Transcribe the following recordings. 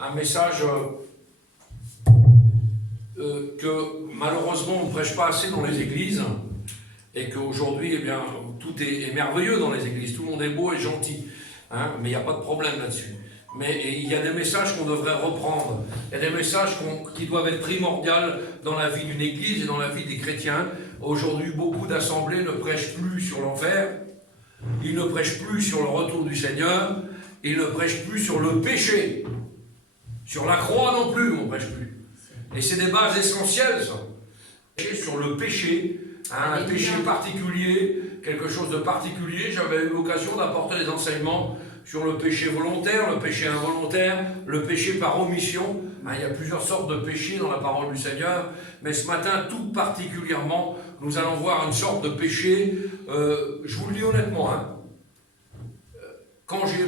un message que malheureusement on ne prêche pas assez dans les églises, et qu'aujourd'hui, eh bien, tout est merveilleux dans les églises, tout le monde est beau et gentil, hein, mais il n'y a pas de problème là-dessus. Mais il y a des messages qu'on devrait reprendre, il y a des messages qui doivent être primordiaux dans la vie d'une église et dans la vie des chrétiens. Aujourd'hui, beaucoup d'assemblées ne prêchent plus sur l'enfer, ils ne prêchent plus sur le retour du Seigneur, ils ne prêchent plus sur le péché. Sur la croix non plus, on ne prêche plus. Et c'est des bases essentielles, ça. Sur le péché, un péché particulier, quelque chose de particulier. J'avais eu l'occasion d'apporter des enseignements sur le péché volontaire, le péché involontaire, le péché par omission. Il y a plusieurs sortes de péchés dans la parole du Seigneur, mais ce matin, tout particulièrement, nous allons voir une sorte de péché. Je vous le dis honnêtement, quand j'ai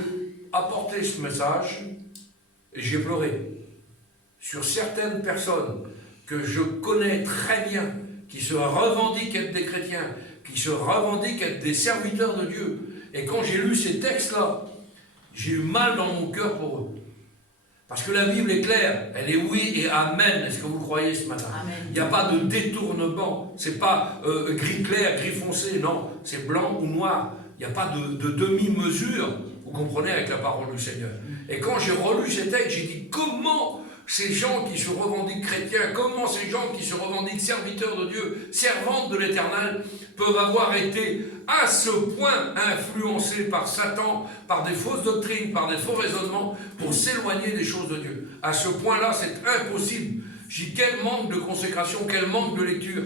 apporté ce message, j'ai pleuré sur certaines personnes que je connais très bien, qui se revendiquent être des chrétiens, qui se revendiquent être des serviteurs de Dieu. Et quand j'ai lu ces textes-là, j'ai eu mal dans mon cœur pour eux. Parce que la Bible est claire, elle est oui et amen. Est-ce que vous le croyez ce matin? Il n'y a pas de détournement, c'est pas gris clair, gris foncé, non, c'est blanc ou noir. Il n'y a pas de demi-mesure, vous comprenez, avec la parole du Seigneur. Et quand j'ai relu ces textes, j'ai dit comment ces gens qui se revendiquent chrétiens, comment ces gens qui se revendiquent serviteurs de Dieu, servantes de l'Éternel, peuvent avoir été à ce point influencés par Satan, par des fausses doctrines, par des faux raisonnements, pour s'éloigner des choses de Dieu. À ce point-là, c'est impossible. J'ai dit, quel manque de consécration, quel manque de lecture.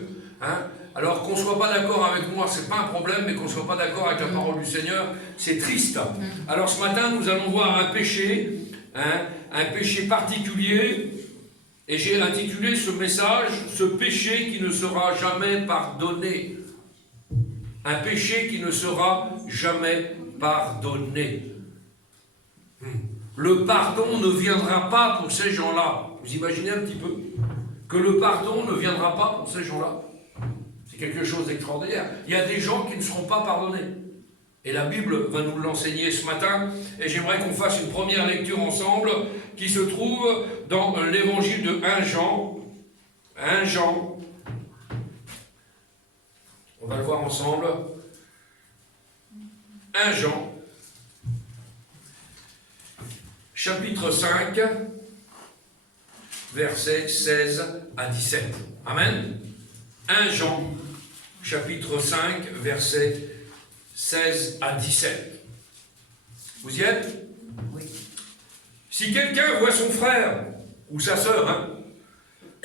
Alors qu'on ne soit pas d'accord avec moi, ce n'est pas un problème, mais qu'on ne soit pas d'accord avec la parole du Seigneur, c'est triste. Alors ce matin, nous allons voir un péché, un péché particulier, et j'ai intitulé ce message « Ce péché qui ne sera jamais pardonné ». Un péché qui ne sera jamais pardonné. Le pardon ne viendra pas pour ces gens-là. Vous imaginez un petit peu que le pardon ne viendra pas pour ces gens-là? C'est quelque chose d'extraordinaire. Il y a des gens qui ne seront pas pardonnés. Et la Bible va nous l'enseigner ce matin. Et j'aimerais qu'on fasse une première lecture ensemble qui se trouve dans l'évangile de 1 Jean. 1 Jean. On va le voir ensemble. 1 Jean. Chapitre 5. Versets 16 à 17. Amen. 1 Jean. Chapitre 5. Versets 16 à 17. Vous y êtes? Oui. Si quelqu'un voit son frère ou sa sœur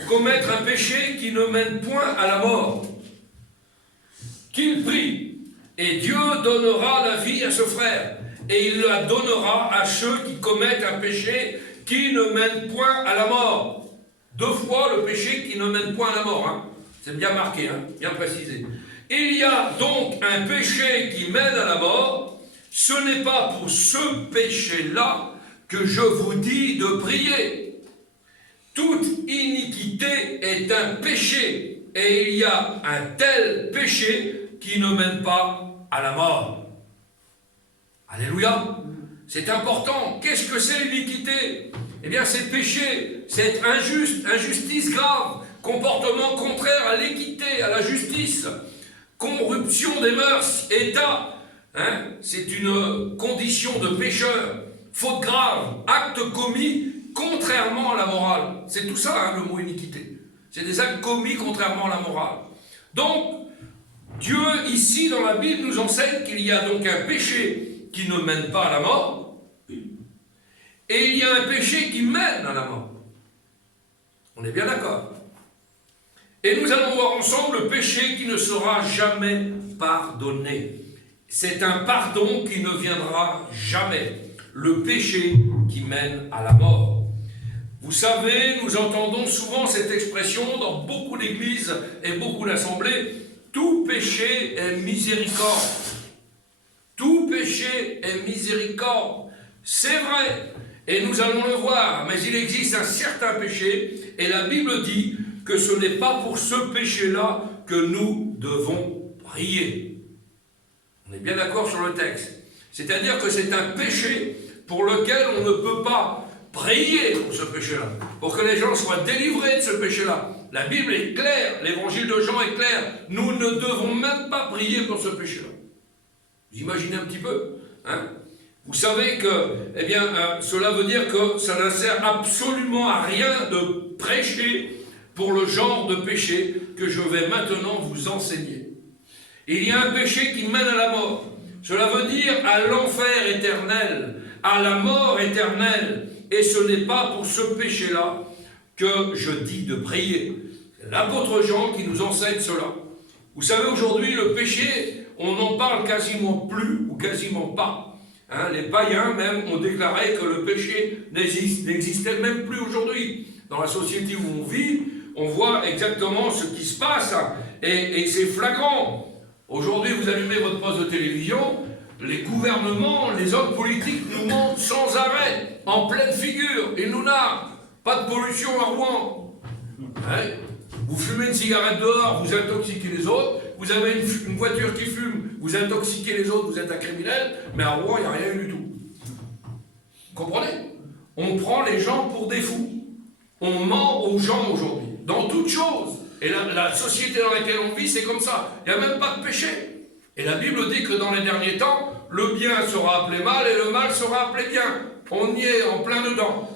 commettre un péché qui ne mène point à la mort, qu'il prie, et Dieu donnera la vie à ce frère, et il la donnera à ceux qui commettent un péché qui ne mène point à la mort. 2 fois le péché qui ne mène point à la mort. C'est bien marqué, bien précisé. Il y a donc un péché qui mène à la mort. Ce n'est pas pour ce péché-là que je vous dis de prier. Toute iniquité est un péché, et il y a un tel péché qui ne mène pas à la mort. Alléluia. C'est important. Qu'est-ce que c'est l'iniquité? Eh bien, c'est péché, c'est être injuste, injustice grave, comportement contraire à l'équité, à la justice. Corruption des mœurs, état, c'est une condition de pécheur, faute grave, acte commis contrairement à la morale. C'est tout ça, le mot iniquité. C'est des actes commis contrairement à la morale. Donc, Dieu, ici, dans la Bible, nous enseigne qu'il y a donc un péché qui ne mène pas à la mort, et il y a un péché qui mène à la mort. On est bien d'accord? Et nous allons voir ensemble le péché qui ne sera jamais pardonné. C'est un pardon qui ne viendra jamais. Le péché qui mène à la mort. Vous savez, nous entendons souvent cette expression dans beaucoup d'églises et beaucoup d'assemblées. Tout péché est miséricorde. Tout péché est miséricorde. C'est vrai. Et nous allons le voir. Mais il existe un certain péché. Et la Bible dit que ce n'est pas pour ce péché-là que nous devons prier. On est bien d'accord sur le texte. C'est-à-dire que c'est un péché pour lequel on ne peut pas prier pour ce péché-là, pour que les gens soient délivrés de ce péché-là. La Bible est claire, l'évangile de Jean est clair. Nous ne devons même pas prier pour ce péché-là. Vous imaginez un petit peu, hein? Vous savez que, eh bien, cela veut dire que ça ne sert absolument à rien de prêcher pour le genre de péché que je vais maintenant vous enseigner. Il y a un péché qui mène à la mort. Cela veut dire à l'enfer éternel, à la mort éternelle. Et ce n'est pas pour ce péché-là que je dis de prier. C'est l'apôtre Jean qui nous enseigne cela. Vous savez, aujourd'hui, le péché, on n'en parle quasiment plus ou quasiment pas. Hein, les païens même ont déclaré que le péché n'existait même plus aujourd'hui. Dans la société où on vit, on voit exactement ce qui se passe et c'est flagrant. Aujourd'hui, vous allumez votre poste de télévision, les gouvernements, les hommes politiques nous mentent sans arrêt, en pleine figure. Ils nous narrent. Pas de pollution à Rouen. Hein? Vous fumez une cigarette dehors, vous intoxiquez les autres. Vous avez une voiture qui fume, vous intoxiquez les autres, vous êtes un criminel. Mais à Rouen, il n'y a rien eu du tout. Vous comprenez? On prend les gens pour des fous. On ment aux gens aujourd'hui, dans toutes choses. Et la société dans laquelle on vit, c'est comme ça. Il n'y a même pas de péché. Et la Bible dit que dans les derniers temps, le bien sera appelé mal et le mal sera appelé bien. On y est en plein dedans.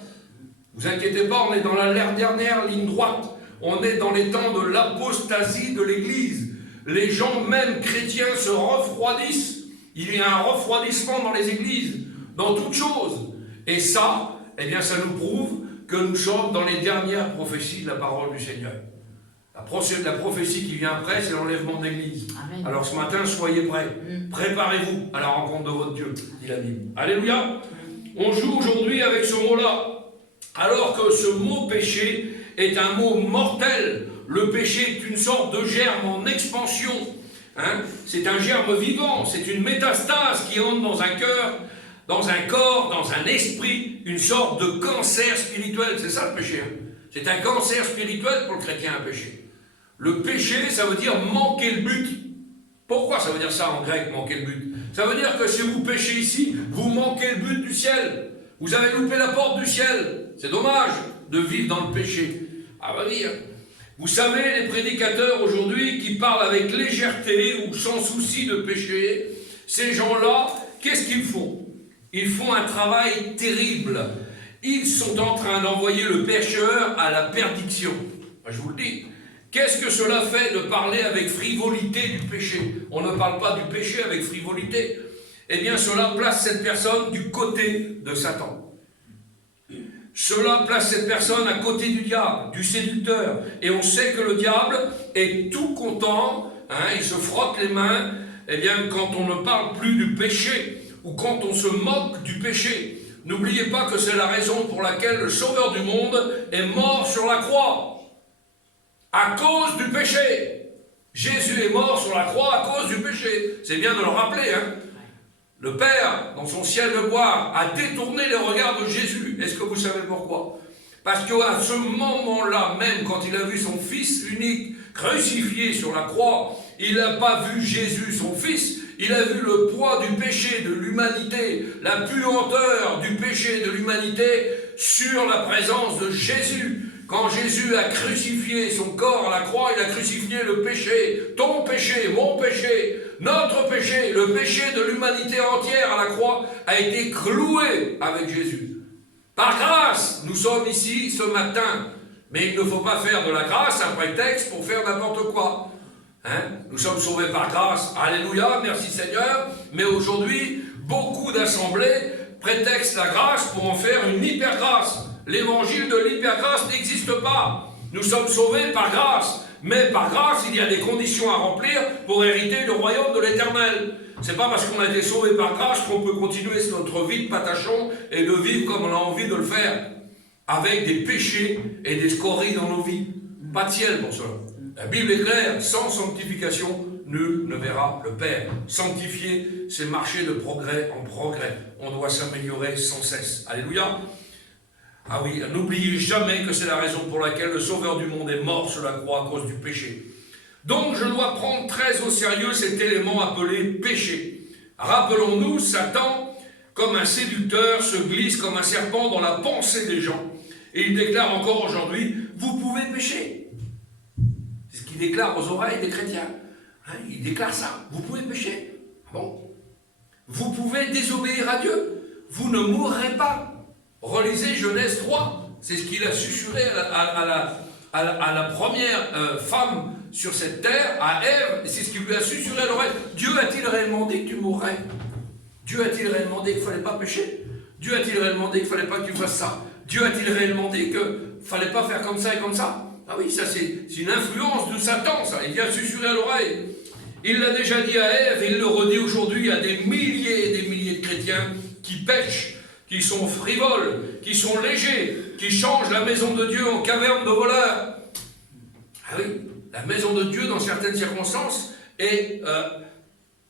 Vous inquiétez pas, on est dans la dernière ligne droite. On est dans les temps de l'apostasie de l'Église. Les gens, même chrétiens, se refroidissent. Il y a un refroidissement dans les églises, dans toutes choses. Et ça, eh bien, ça nous prouve que nous sommes dans les dernières prophéties de la parole du Seigneur. La prophétie qui vient après, c'est l'enlèvement de l'Église. Amen. Alors ce matin, soyez prêts. Préparez-vous à la rencontre de votre Dieu, dit la Bible. Alléluia. On joue aujourd'hui avec ce mot-là. Alors que ce mot péché est un mot mortel. Le péché est une sorte de germe en expansion. Hein? C'est un germe vivant. C'est une métastase qui entre dans un cœur, dans un corps, dans un esprit. Une sorte de cancer spirituel. C'est ça le péché. Hein? C'est un cancer spirituel pour le chrétien, un péché. Le péché, ça veut dire manquer le but. Pourquoi ça veut dire ça en grec, manquer le but? Ça veut dire que si vous péchez ici, vous manquez le but du ciel. Vous avez loupé la porte du ciel. C'est dommage de vivre dans le péché. À vrai dire. Vous savez, les prédicateurs aujourd'hui qui parlent avec légèreté ou sans souci de péché, ces gens-là, qu'est-ce qu'ils font? Ils font un travail terrible. Ils sont en train d'envoyer le pécheur à la perdition. Je vous le dis. Qu'est-ce que cela fait de parler avec frivolité du péché? On ne parle pas du péché avec frivolité. Eh bien, cela place cette personne du côté de Satan. Cela place cette personne à côté du diable, du séducteur. Et on sait que le diable est tout content, hein, il se frotte les mains, eh bien, quand on ne parle plus du péché, ou quand on se moque du péché. N'oubliez pas que c'est la raison pour laquelle le Sauveur du monde est mort sur la croix. À cause du péché. Jésus est mort sur la croix à cause du péché. C'est bien de le rappeler, hein. Le Père, dans son ciel de gloire, a détourné les regards de Jésus. Est-ce que vous savez pourquoi? Parce qu'à ce moment-là, même quand il a vu son Fils unique crucifié sur la croix, il n'a pas vu Jésus, son Fils, il a vu le poids du péché de l'humanité, la puanteur du péché de l'humanité sur la présence de Jésus. Quand Jésus a crucifié son corps à la croix, il a crucifié le péché, ton péché, mon péché, notre péché, le péché de l'humanité entière à la croix a été cloué avec Jésus. Par grâce, nous sommes ici ce matin, mais il ne faut pas faire de la grâce un prétexte pour faire n'importe quoi. Hein? Nous sommes sauvés par grâce, alléluia, merci Seigneur, mais aujourd'hui, beaucoup d'assemblées prétextent la grâce pour en faire une hyper-grâce. L'évangile de l'hyper-grâce n'existe pas. Nous sommes sauvés par grâce. Mais par grâce, il y a des conditions à remplir pour hériter le royaume de l'Éternel. C'est pas parce qu'on a été sauvé par grâce qu'on peut continuer notre vie de patachon et de vivre comme on a envie de le faire. Avec des péchés et des scories dans nos vies. Pas de ciel pour cela. La Bible est claire, sans sanctification, nul ne verra le Père. Sanctifier, c'est marcher de progrès en progrès. On doit s'améliorer sans cesse. Alléluia. Ah oui, n'oubliez jamais que c'est la raison pour laquelle le Sauveur du monde est mort sur la croix à cause du péché. Donc je dois prendre très au sérieux cet élément appelé péché. Rappelons-nous, Satan comme un séducteur se glisse comme un serpent dans la pensée des gens. Et il déclare encore aujourd'hui, vous pouvez pécher. C'est ce qu'il déclare aux oreilles des chrétiens. Hein, il déclare ça, vous pouvez pécher. Bon. Vous pouvez désobéir à Dieu. Vous ne mourrez pas. Relisez Genèse 3. C'est ce qu'il a susurré à la première femme sur cette terre, à Ève. C'est ce qu'il lui a susurré à l'oreille. Dieu a-t-il réellement dit que tu mourrais? Dieu a-t-il réellement dit qu'il ne fallait pas pécher? Dieu a-t-il réellement dit qu'il ne fallait pas que tu fasses ça? Dieu a-t-il réellement dit qu'il ne fallait pas faire comme ça et comme ça? Ah oui, ça c'est une influence de Satan, ça. Il vient susurrer à l'oreille. Il l'a déjà dit à Ève, et il le redit aujourd'hui à des milliers et des milliers de chrétiens qui pêchent, qui sont frivoles, qui sont légers, qui changent la maison de Dieu en caverne de voleurs. Ah oui, la maison de Dieu, dans certaines circonstances, est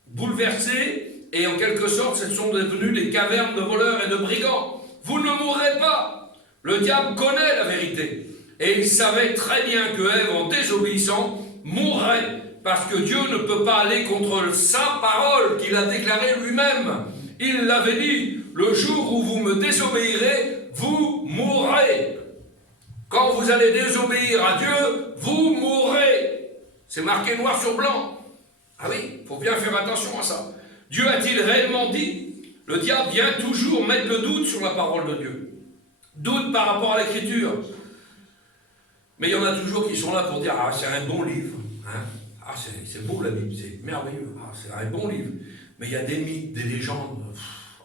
bouleversée, et en quelque sorte, ce sont devenus des cavernes de voleurs et de brigands. Vous ne mourrez pas. Le diable connaît la vérité. Et il savait très bien que Ève, en désobéissant, mourrait. Parce que Dieu ne peut pas aller contre sa parole qu'il a déclarée lui-même. Il l'avait dit, le jour où vous me désobéirez, vous mourrez. Quand vous allez désobéir à Dieu, vous mourrez. C'est marqué noir sur blanc. Ah oui, il faut bien faire attention à ça. Dieu a-t-il réellement dit? Le diable vient toujours mettre le doute sur la parole de Dieu. Doute par rapport à l'Écriture. Mais il y en a toujours qui sont là pour dire, ah, c'est un bon livre. Hein? Ah, c'est beau la Bible, c'est merveilleux. Ah, c'est un bon livre. Mais il y a des mythes, des légendes.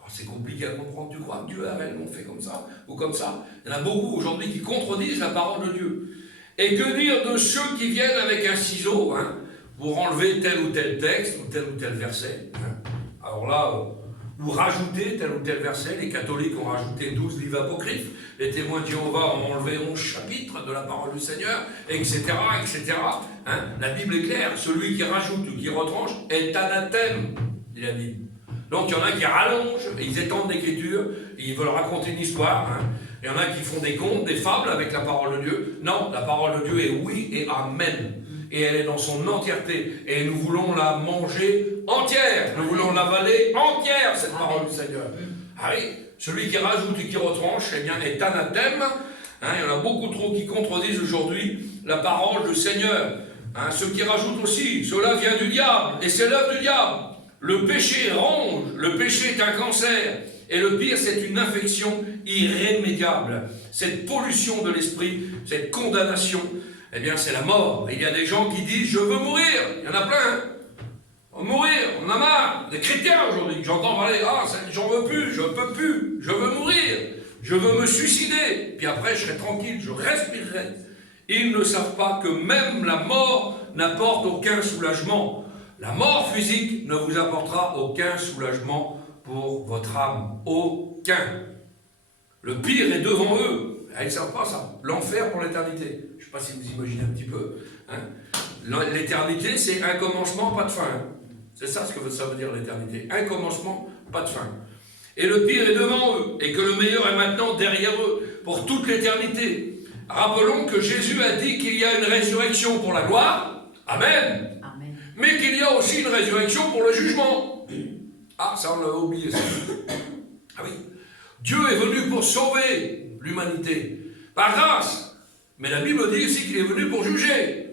C'est compliqué à comprendre. Tu crois que Dieu a réellement fait comme ça ou comme ça? Il y en a beaucoup aujourd'hui qui contredisent la parole de Dieu. Et que dire de ceux qui viennent avec un ciseau, hein, pour enlever tel ou tel texte ou tel verset, hein? Alors là, ou rajouter tel ou tel verset. Les catholiques ont rajouté 12 livres apocryphes. Les témoins de Jéhovah ont enlevé 11 chapitres de la parole du Seigneur, etc., etc. Hein? La Bible est claire. Celui qui rajoute ou qui retranche est anathème, dit la Bible. Donc il y en a qui rallongent, et ils étendent l'écriture, ils veulent raconter une histoire. Hein? Il y en a qui font des contes, des fables avec la parole de Dieu. Non, la parole de Dieu est oui et amen. Et elle est dans son entièreté. Et nous voulons la manger entière. Nous voulons l'avaler entière, cette parole du Seigneur. Ah oui, celui qui rajoute et qui retranche, eh bien, est anathème. Hein, il y en a beaucoup trop qui contredisent aujourd'hui la parole du Seigneur. Hein, ceux qui rajoutent aussi, cela vient du diable. Et c'est l'œuvre du diable. Le péché ronge, le péché est un cancer. Et le pire, c'est une infection irrémédiable. Cette pollution de l'esprit, cette condamnation, eh bien, c'est la mort. Il y a des gens qui disent « je veux mourir ». Il y en a plein. Hein. On va mourir, on en a marre. Des chrétiens aujourd'hui, j'entends parler « ah, j'en veux plus, je peux plus, je veux mourir, je veux me suicider. Puis après, je serai tranquille, je respirerai. » Ils ne savent pas que même la mort n'apporte aucun soulagement. La mort physique ne vous apportera aucun soulagement pour votre âme. Aucun. Le pire est devant eux. Ils ne savent pas ça. L'enfer pour l'éternité. Je ne sais pas si vous imaginez un petit peu. Hein. L'éternité, c'est un commencement, pas de fin. Hein. C'est ça ce que ça veut dire l'éternité. Un commencement, pas de fin. Et le pire est devant eux. Et que le meilleur est maintenant derrière eux. Pour toute l'éternité. Rappelons que Jésus a dit qu'il y a une résurrection pour la gloire. Amen. Amen. Mais qu'il y a aussi une résurrection pour le jugement. Ah, ça on l'avait oublié. Ça. Ah oui. Dieu est venu pour sauver l'humanité, par grâce. Mais la Bible dit aussi qu'il est venu pour juger.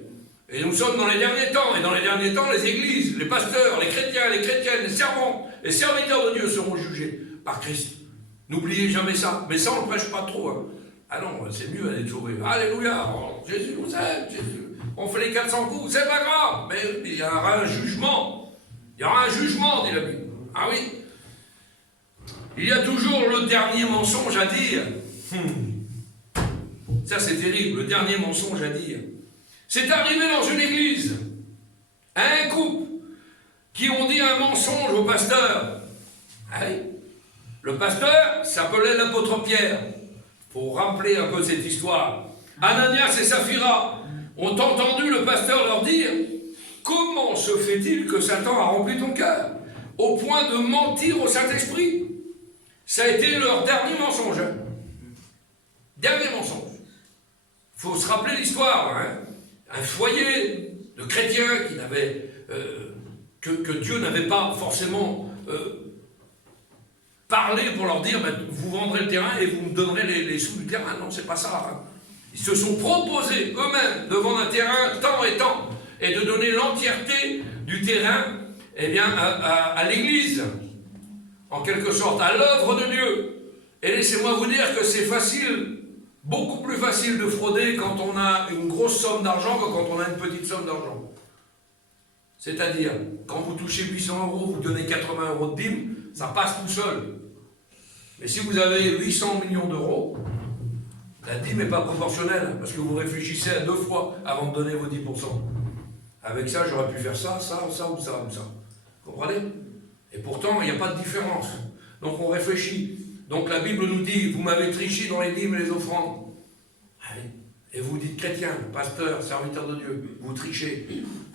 Et nous sommes dans les derniers temps. Et dans les derniers temps, les églises, les pasteurs, les chrétiens, les chrétiennes, les servants, les serviteurs de Dieu seront jugés par Christ. N'oubliez jamais ça. Mais ça, on ne le prêche pas trop. Hein. Ah non, c'est mieux d'être sauvé. Alléluia, oh, Jésus nous aime, Jésus. On fait les 400 coups, c'est pas grave. Mais il y aura un jugement. Il y aura un jugement, dit la Bible. Ah oui. Il y a toujours le dernier mensonge à dire. Ça, c'est terrible, le dernier mensonge à dire. C'est arrivé dans une église, un couple qui ont dit un mensonge au pasteur. Ah oui. Le pasteur s'appelait l'apôtre Pierre. Pour rappeler un peu cette histoire. Ananias et Saphira ont entendu le pasteur leur dire « Comment se fait-il que Satan a rempli ton cœur au point de mentir au Saint-Esprit » Ça a été leur dernier mensonge. Hein. Dernier mensonge. Il faut se rappeler l'histoire. Hein. Un foyer de chrétiens qui n'avaient, que Dieu n'avait pas forcément parler pour leur dire, vous vendrez le terrain et vous me donnerez les sous du terrain. Non, c'est pas ça. Hein. Ils se sont proposés eux-mêmes de vendre un terrain tant et tant, et de donner l'entièreté du terrain à l'Église, en quelque sorte, à l'œuvre de Dieu. Et laissez-moi vous dire que c'est facile, beaucoup plus facile de frauder quand on a une grosse somme d'argent que quand on a une petite somme d'argent. C'est-à-dire, quand vous touchez 800 €, vous donnez 80 € de dîme, ça passe tout seul. Mais si vous avez 800 millions d'euros, la dîme n'est pas proportionnelle, parce que vous réfléchissez à 2 fois avant de donner vos 10%. Avec ça, j'aurais pu faire ça, ça, ça ou ça, ou ça. Vous comprenez? Et pourtant, il n'y a pas de différence. Donc on réfléchit. Donc la Bible nous dit, vous m'avez triché dans les dîmes et les offrandes. Et vous dites chrétien, pasteur, serviteur de Dieu, vous trichez.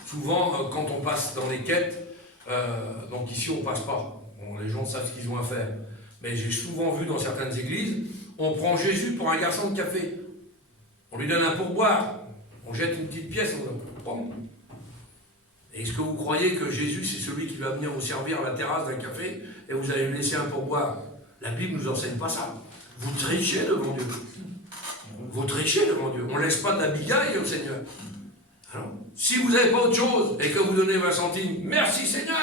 Souvent, quand on passe dans les quêtes, donc ici on ne passe pas. Bon, les gens savent ce qu'ils ont à faire. Mais j'ai souvent vu dans certaines églises, on prend Jésus pour un garçon de café. On lui donne un pourboire. On jette une petite pièce, on prend. Et est-ce que vous croyez que Jésus, c'est celui qui va venir vous servir à la terrasse d'un café et vous allez lui laisser un pourboire? La Bible ne nous enseigne pas ça. Vous trichez devant Dieu. Vous trichez devant Dieu. On ne laisse pas de la bigaille au Seigneur. Alors, si vous n'avez pas autre chose et que vous donnez 20 centimes, merci Seigneur.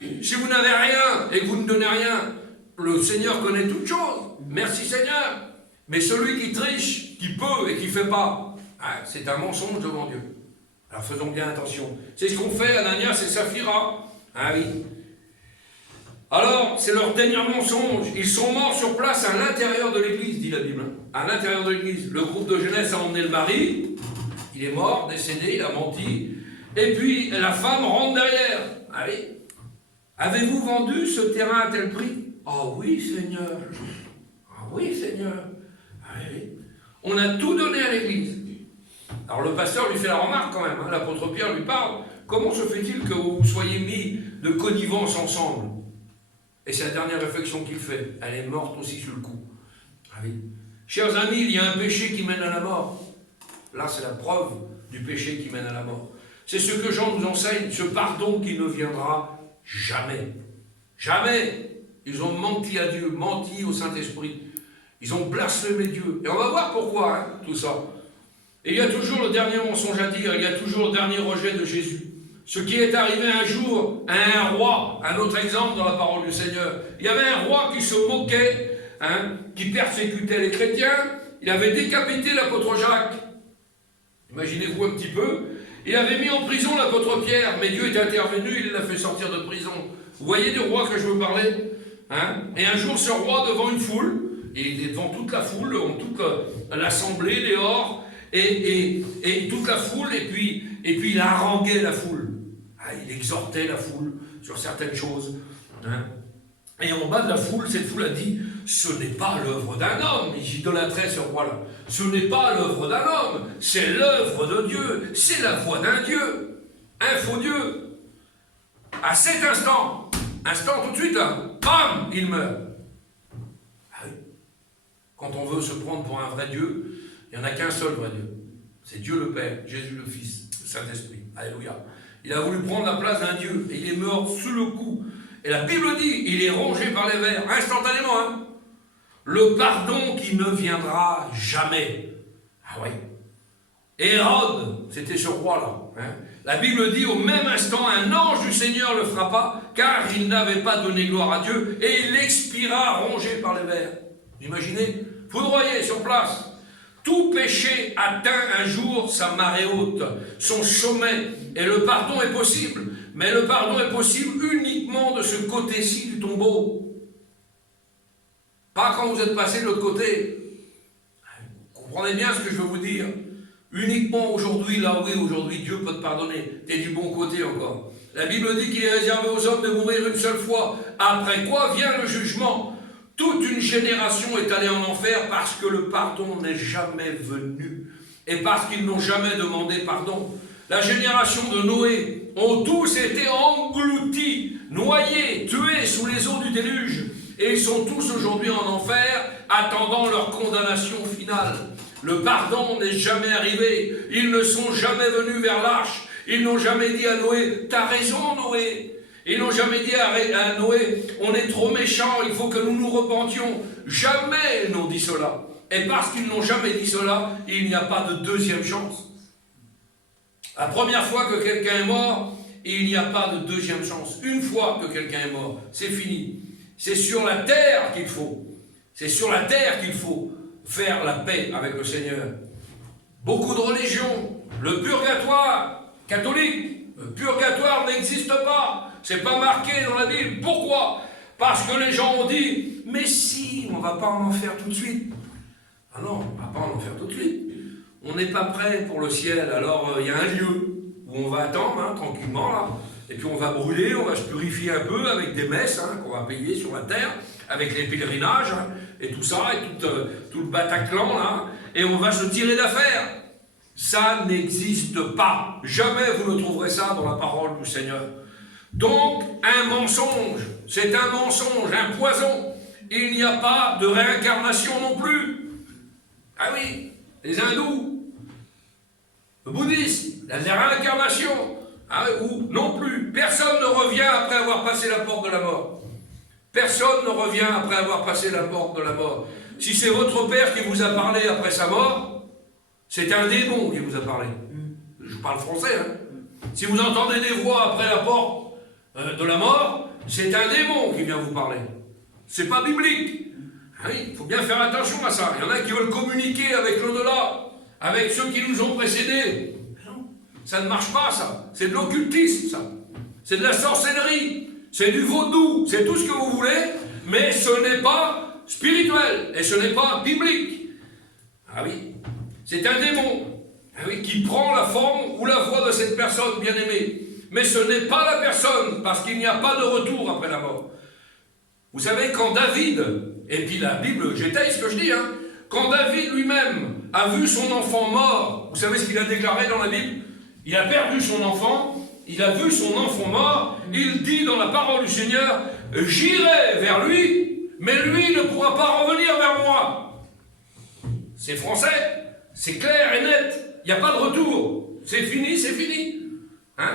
Si vous n'avez rien et que vous ne donnez rien, le Seigneur connaît toutes choses. Merci Seigneur. Mais celui qui triche, qui peut et qui ne fait pas, c'est un mensonge devant Dieu. Alors faisons bien attention. C'est ce qu'ont fait Ananias et Saphira. Ah oui. Alors, c'est leur dernier mensonge. Ils sont morts sur place à l'intérieur de l'église, dit la Bible. À l'intérieur de l'église. Le groupe de jeunesse a emmené le mari. Il est mort, décédé, il a menti. Et puis, la femme rentre derrière. Ah oui. Avez-vous vendu ce terrain à tel prix? Ah oui, Seigneur. Ah oui, Seigneur. Ah oui. On a tout donné à l'église. Alors le pasteur lui fait la remarque quand même. L'apôtre Pierre lui parle. Comment se fait-il que vous soyez mis de connivence ensemble? Et c'est la dernière réflexion qu'il fait. Elle est morte aussi sur le coup. Ah oui. Chers amis, il y a un péché qui mène à la mort. Là, c'est la preuve du péché qui mène à la mort. C'est ce que Jean nous enseigne, ce pardon qui ne viendra jamais. Jamais. Ils ont menti à Dieu, menti au Saint-Esprit. Ils ont blasphémé Dieu. Et on va voir pourquoi, tout ça. Et il y a toujours le dernier mensonge à dire, il y a toujours le dernier rejet de Jésus. Ce qui est arrivé un jour à un roi, un autre exemple dans la parole du Seigneur. Il y avait un roi qui se moquait, qui persécutait les chrétiens. Il avait décapité l'apôtre Jacques. Imaginez-vous un petit peu. Il avait mis en prison l'apôtre Pierre, mais Dieu est intervenu, il l'a fait sortir de prison. Vous voyez du roi que je veux parler? Et un jour, ce roi, devant une foule, et il est devant toute la foule, toute l'assemblée, les hors, et toute la foule, et puis il haranguait la foule. Il exhortait la foule sur certaines choses. Et en bas de la foule, cette foule a dit, ce n'est pas l'œuvre d'un homme. Ils idolâtraient ce roi-là. Ce n'est pas l'œuvre d'un homme, c'est l'œuvre de Dieu, c'est la voix d'un Dieu, un faux Dieu. À cet instant tout de suite, là, bam, il meurt. Ah oui. Quand on veut se prendre pour un vrai Dieu, il n'y en a qu'un seul vrai Dieu. C'est Dieu le Père, Jésus le Fils, le Saint-Esprit. Alléluia. Il a voulu prendre la place d'un Dieu, et il est mort sous le coup. Et la Bible dit, il est rongé par les vers, instantanément. Le pardon qui ne viendra jamais. Ah oui. Hérode, c'était ce roi-là. La Bible dit, au même instant, un ange du Seigneur le frappa, car il n'avait pas donné gloire à Dieu, et il expira rongé par les vers. Imaginez, foudroyé sur place. Tout péché atteint un jour sa marée haute, son sommet, et le pardon est possible. Mais le pardon est possible uniquement de ce côté-ci du tombeau. Pas quand vous êtes passé de l'autre côté. Vous comprenez bien ce que je veux vous dire. Uniquement aujourd'hui, là oui, aujourd'hui, Dieu peut te pardonner. Tu es du bon côté encore. La Bible dit qu'il est réservé aux hommes de mourir une seule fois. Après quoi vient le jugement. Toute une génération est allée en enfer parce que le pardon n'est jamais venu. Et parce qu'ils n'ont jamais demandé pardon. La génération de Noé ont tous été engloutis, noyés, tués sous les eaux du déluge. Et ils sont tous aujourd'hui en enfer, attendant leur condamnation finale. Le pardon n'est jamais arrivé. Ils ne sont jamais venus vers l'arche. Ils n'ont jamais dit à Noé, « T'as raison, Noé. Ils n'ont jamais dit à Noé, on est trop méchants, il faut que nous nous repentions. Jamais ils n'ont dit cela. Et parce qu'ils n'ont jamais dit cela, il n'y a pas de deuxième chance. La première fois que quelqu'un est mort, il n'y a pas de deuxième chance. Une fois que quelqu'un est mort, c'est fini. C'est sur la terre qu'il faut. C'est sur la terre qu'il faut faire la paix avec le Seigneur. Beaucoup de religions, le purgatoire catholique, le purgatoire n'existe pas. C'est pas marqué dans la Bible. Pourquoi? Parce que les gens ont dit, mais si, on ne va pas en enfer tout de suite. Ah non, on ne va pas en enfer tout de suite. On n'est pas prêt pour le ciel, alors il y a un lieu où on va attendre, tranquillement, là, et puis on va brûler, on va se purifier un peu avec des messes qu'on va payer sur la terre, avec les pèlerinages, et tout ça, et tout le Bataclan, là, et on va se tirer d'affaire. Ça n'existe pas. Jamais vous ne trouverez ça dans la parole du Seigneur. Donc, un mensonge, c'est un mensonge, un poison. Il n'y a pas de réincarnation non plus. Ah oui, les hindous, le bouddhisme, la réincarnation, ou non plus. Personne ne revient après avoir passé la porte de la mort. Personne ne revient après avoir passé la porte de la mort. Si c'est votre père qui vous a parlé après sa mort, c'est un démon qui vous a parlé. Je parle français, Si vous entendez des voix après la porte de la mort, c'est un démon qui vient vous parler. C'est pas biblique. Oui, il faut bien faire attention à ça. Il y en a qui veulent communiquer avec l'au-delà, avec ceux qui nous ont précédés. Non, ça ne marche pas, ça. C'est de l'occultisme, ça. C'est de la sorcellerie. C'est du vaudou. C'est tout ce que vous voulez, mais ce n'est pas spirituel. Et ce n'est pas biblique. Ah oui. C'est un démon. Ah oui, qui prend la forme ou la voix de cette personne bien-aimée. Mais ce n'est pas la personne, parce qu'il n'y a pas de retour après la mort. Vous savez, quand David, et puis la Bible, j'étaye ce que je dis, quand David lui-même a vu son enfant mort, vous savez ce qu'il a déclaré dans la Bible? Il a perdu son enfant, il a vu son enfant mort, il dit dans la parole du Seigneur, j'irai vers lui, mais lui ne pourra pas revenir vers moi. C'est français, c'est clair et net, il n'y a pas de retour, c'est fini, c'est fini.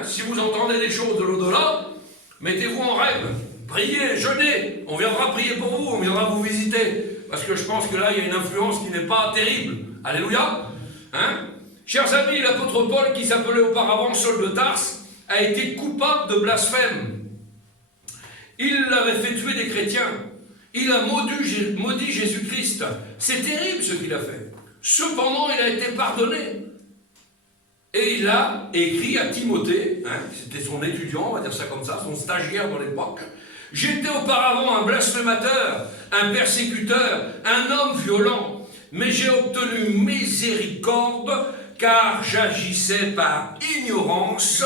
Si vous entendez des choses de l'au-delà, mettez-vous en règle. Priez, jeûnez, on viendra prier pour vous, on viendra vous visiter. Parce que je pense que là, il y a une influence qui n'est pas terrible. Alléluia. Chers amis, l'apôtre Paul, qui s'appelait auparavant Saul de Tarse, a été coupable de blasphème. Il avait fait tuer des chrétiens. Il a maudit Jésus-Christ. C'est terrible ce qu'il a fait. Cependant, il a été pardonné. Et il a écrit à Timothée, c'était son étudiant, on va dire ça comme ça, son stagiaire dans l'époque. J'étais auparavant un blasphémateur, un persécuteur, un homme violent, mais j'ai obtenu miséricorde car j'agissais par ignorance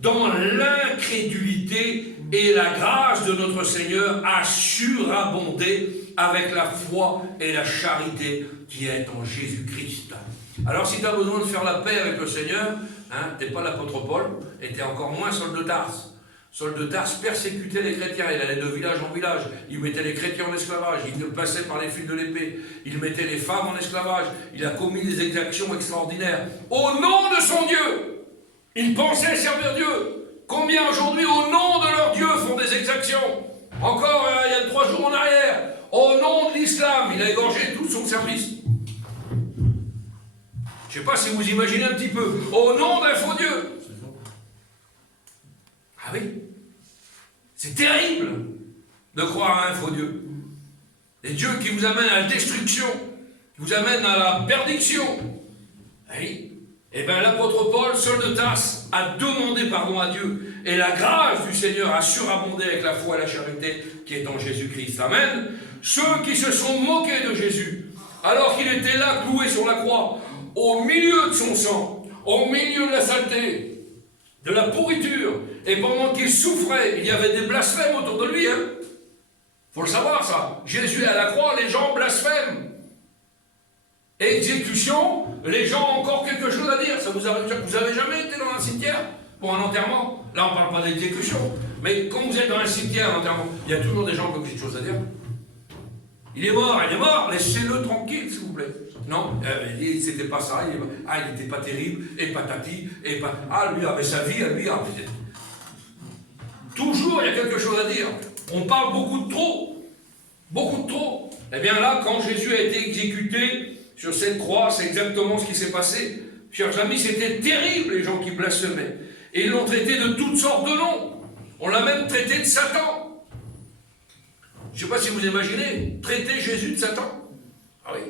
dans l'incrédulité et la grâce de notre Seigneur a surabondé avec la foi et la charité qui est en Jésus-Christ. Alors si tu as besoin de faire la paix avec le Seigneur, tu n'es pas l'apôtre Paul, et tu es encore moins Saul de Tarse. Saul de Tarse persécutait les chrétiens, il allait de village en village, il mettait les chrétiens en esclavage, il passait par les fils de l'épée, il mettait les femmes en esclavage, il a commis des exactions extraordinaires. Au nom de son Dieu, il pensait servir Dieu. Combien aujourd'hui, au nom de leur Dieu, font des exactions? Encore il y a 3 jours en arrière, au nom de l'islam, il a égorgé tout son service. Je ne sais pas si vous imaginez un petit peu, au nom d'un faux Dieu. Ah oui, c'est terrible de croire à un faux Dieu. Les dieux qui vous amènent à la destruction, qui vous amènent à la perdition. Oui. Et bien l'apôtre Paul, Saul de Tarse, a demandé pardon à Dieu. Et la grâce du Seigneur a surabondé avec la foi et la charité qui est en Jésus-Christ. Amen. Ceux qui se sont moqués de Jésus, alors qu'il était là cloué sur la croix, au milieu de son sang, au milieu de la saleté, de la pourriture, et pendant qu'il souffrait, il y avait des blasphèmes autour de lui. Faut le savoir ça. Jésus est à la croix, les gens blasphèment. Exécution, les gens ont encore quelque chose à dire. Vous avez jamais été dans un cimetière pour un enterrement? Là, on ne parle pas d'exécution. Mais quand vous êtes dans un cimetière, un enterrement, il y a toujours des gens qui ont quelque chose à dire. Il est mort, laissez-le tranquille, s'il vous plaît. Non, c'était pas ça, il n'était pas terrible, et patati, et pas. Ah, lui avait sa vie, à lui, Toujours, il y a quelque chose à dire. On parle beaucoup de trop. Beaucoup de trop. Eh bien là, quand Jésus a été exécuté sur cette croix, c'est exactement ce qui s'est passé. Chers amis, c'était terrible, les gens qui blasphémaient. Et ils l'ont traité de toutes sortes de noms. On l'a même traité de Satan. Je ne sais pas si vous imaginez, traiter Jésus de Satan. Ah oui.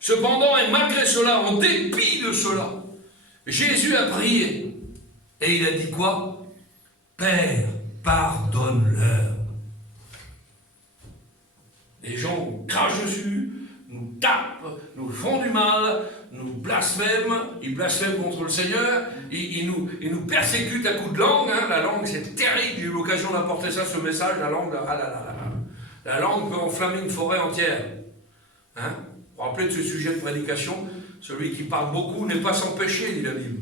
Cependant, et malgré cela, en dépit de cela, Jésus a prié. Et il a dit quoi? Père, pardonne-leur. Les gens nous crachent dessus, nous tapent, nous font du mal, nous blasphèment, ils blasphèment contre le Seigneur, ils nous persécutent à coups de langue. Hein. La langue, c'est terrible. J'ai eu l'occasion d'apporter ça, ce message. La langue, la langue peut enflammer une forêt entière. Hein. Vous vous rappelez de ce sujet de prédication? Celui qui parle beaucoup n'est pas sans péché, dit la Bible.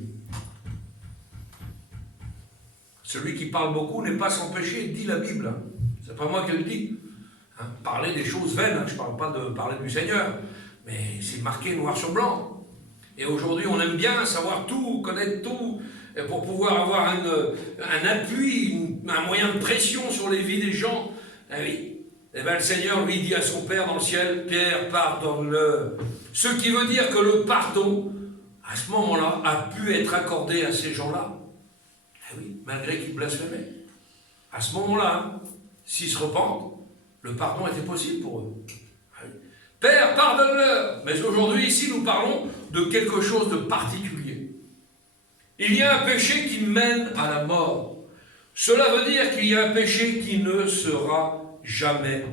Celui qui parle beaucoup n'est pas sans péché, dit la Bible. Hein. C'est pas moi qui le dis. Hein. Parler des choses vaines, hein. Je ne parle pas de parler du Seigneur, mais c'est marqué noir sur blanc. Et aujourd'hui, on aime bien savoir tout, connaître tout, pour pouvoir avoir un appui, un moyen de pression sur les vies des gens. Eh oui. Eh bien, le Seigneur lui dit à son Père dans le ciel, Pierre, pardonne-le. Ce qui veut dire que le pardon, à ce moment-là, a pu être accordé à ces gens-là. Eh oui, malgré qu'ils blasphémaient. À ce moment-là, hein, s'ils se repentent, le pardon était possible pour eux. Eh oui. Père, pardonne-leur. Mais aujourd'hui, ici, nous parlons de quelque chose de particulier. Il y a un péché qui mène à la mort. Cela veut dire qu'il y a un péché qui ne sera jamais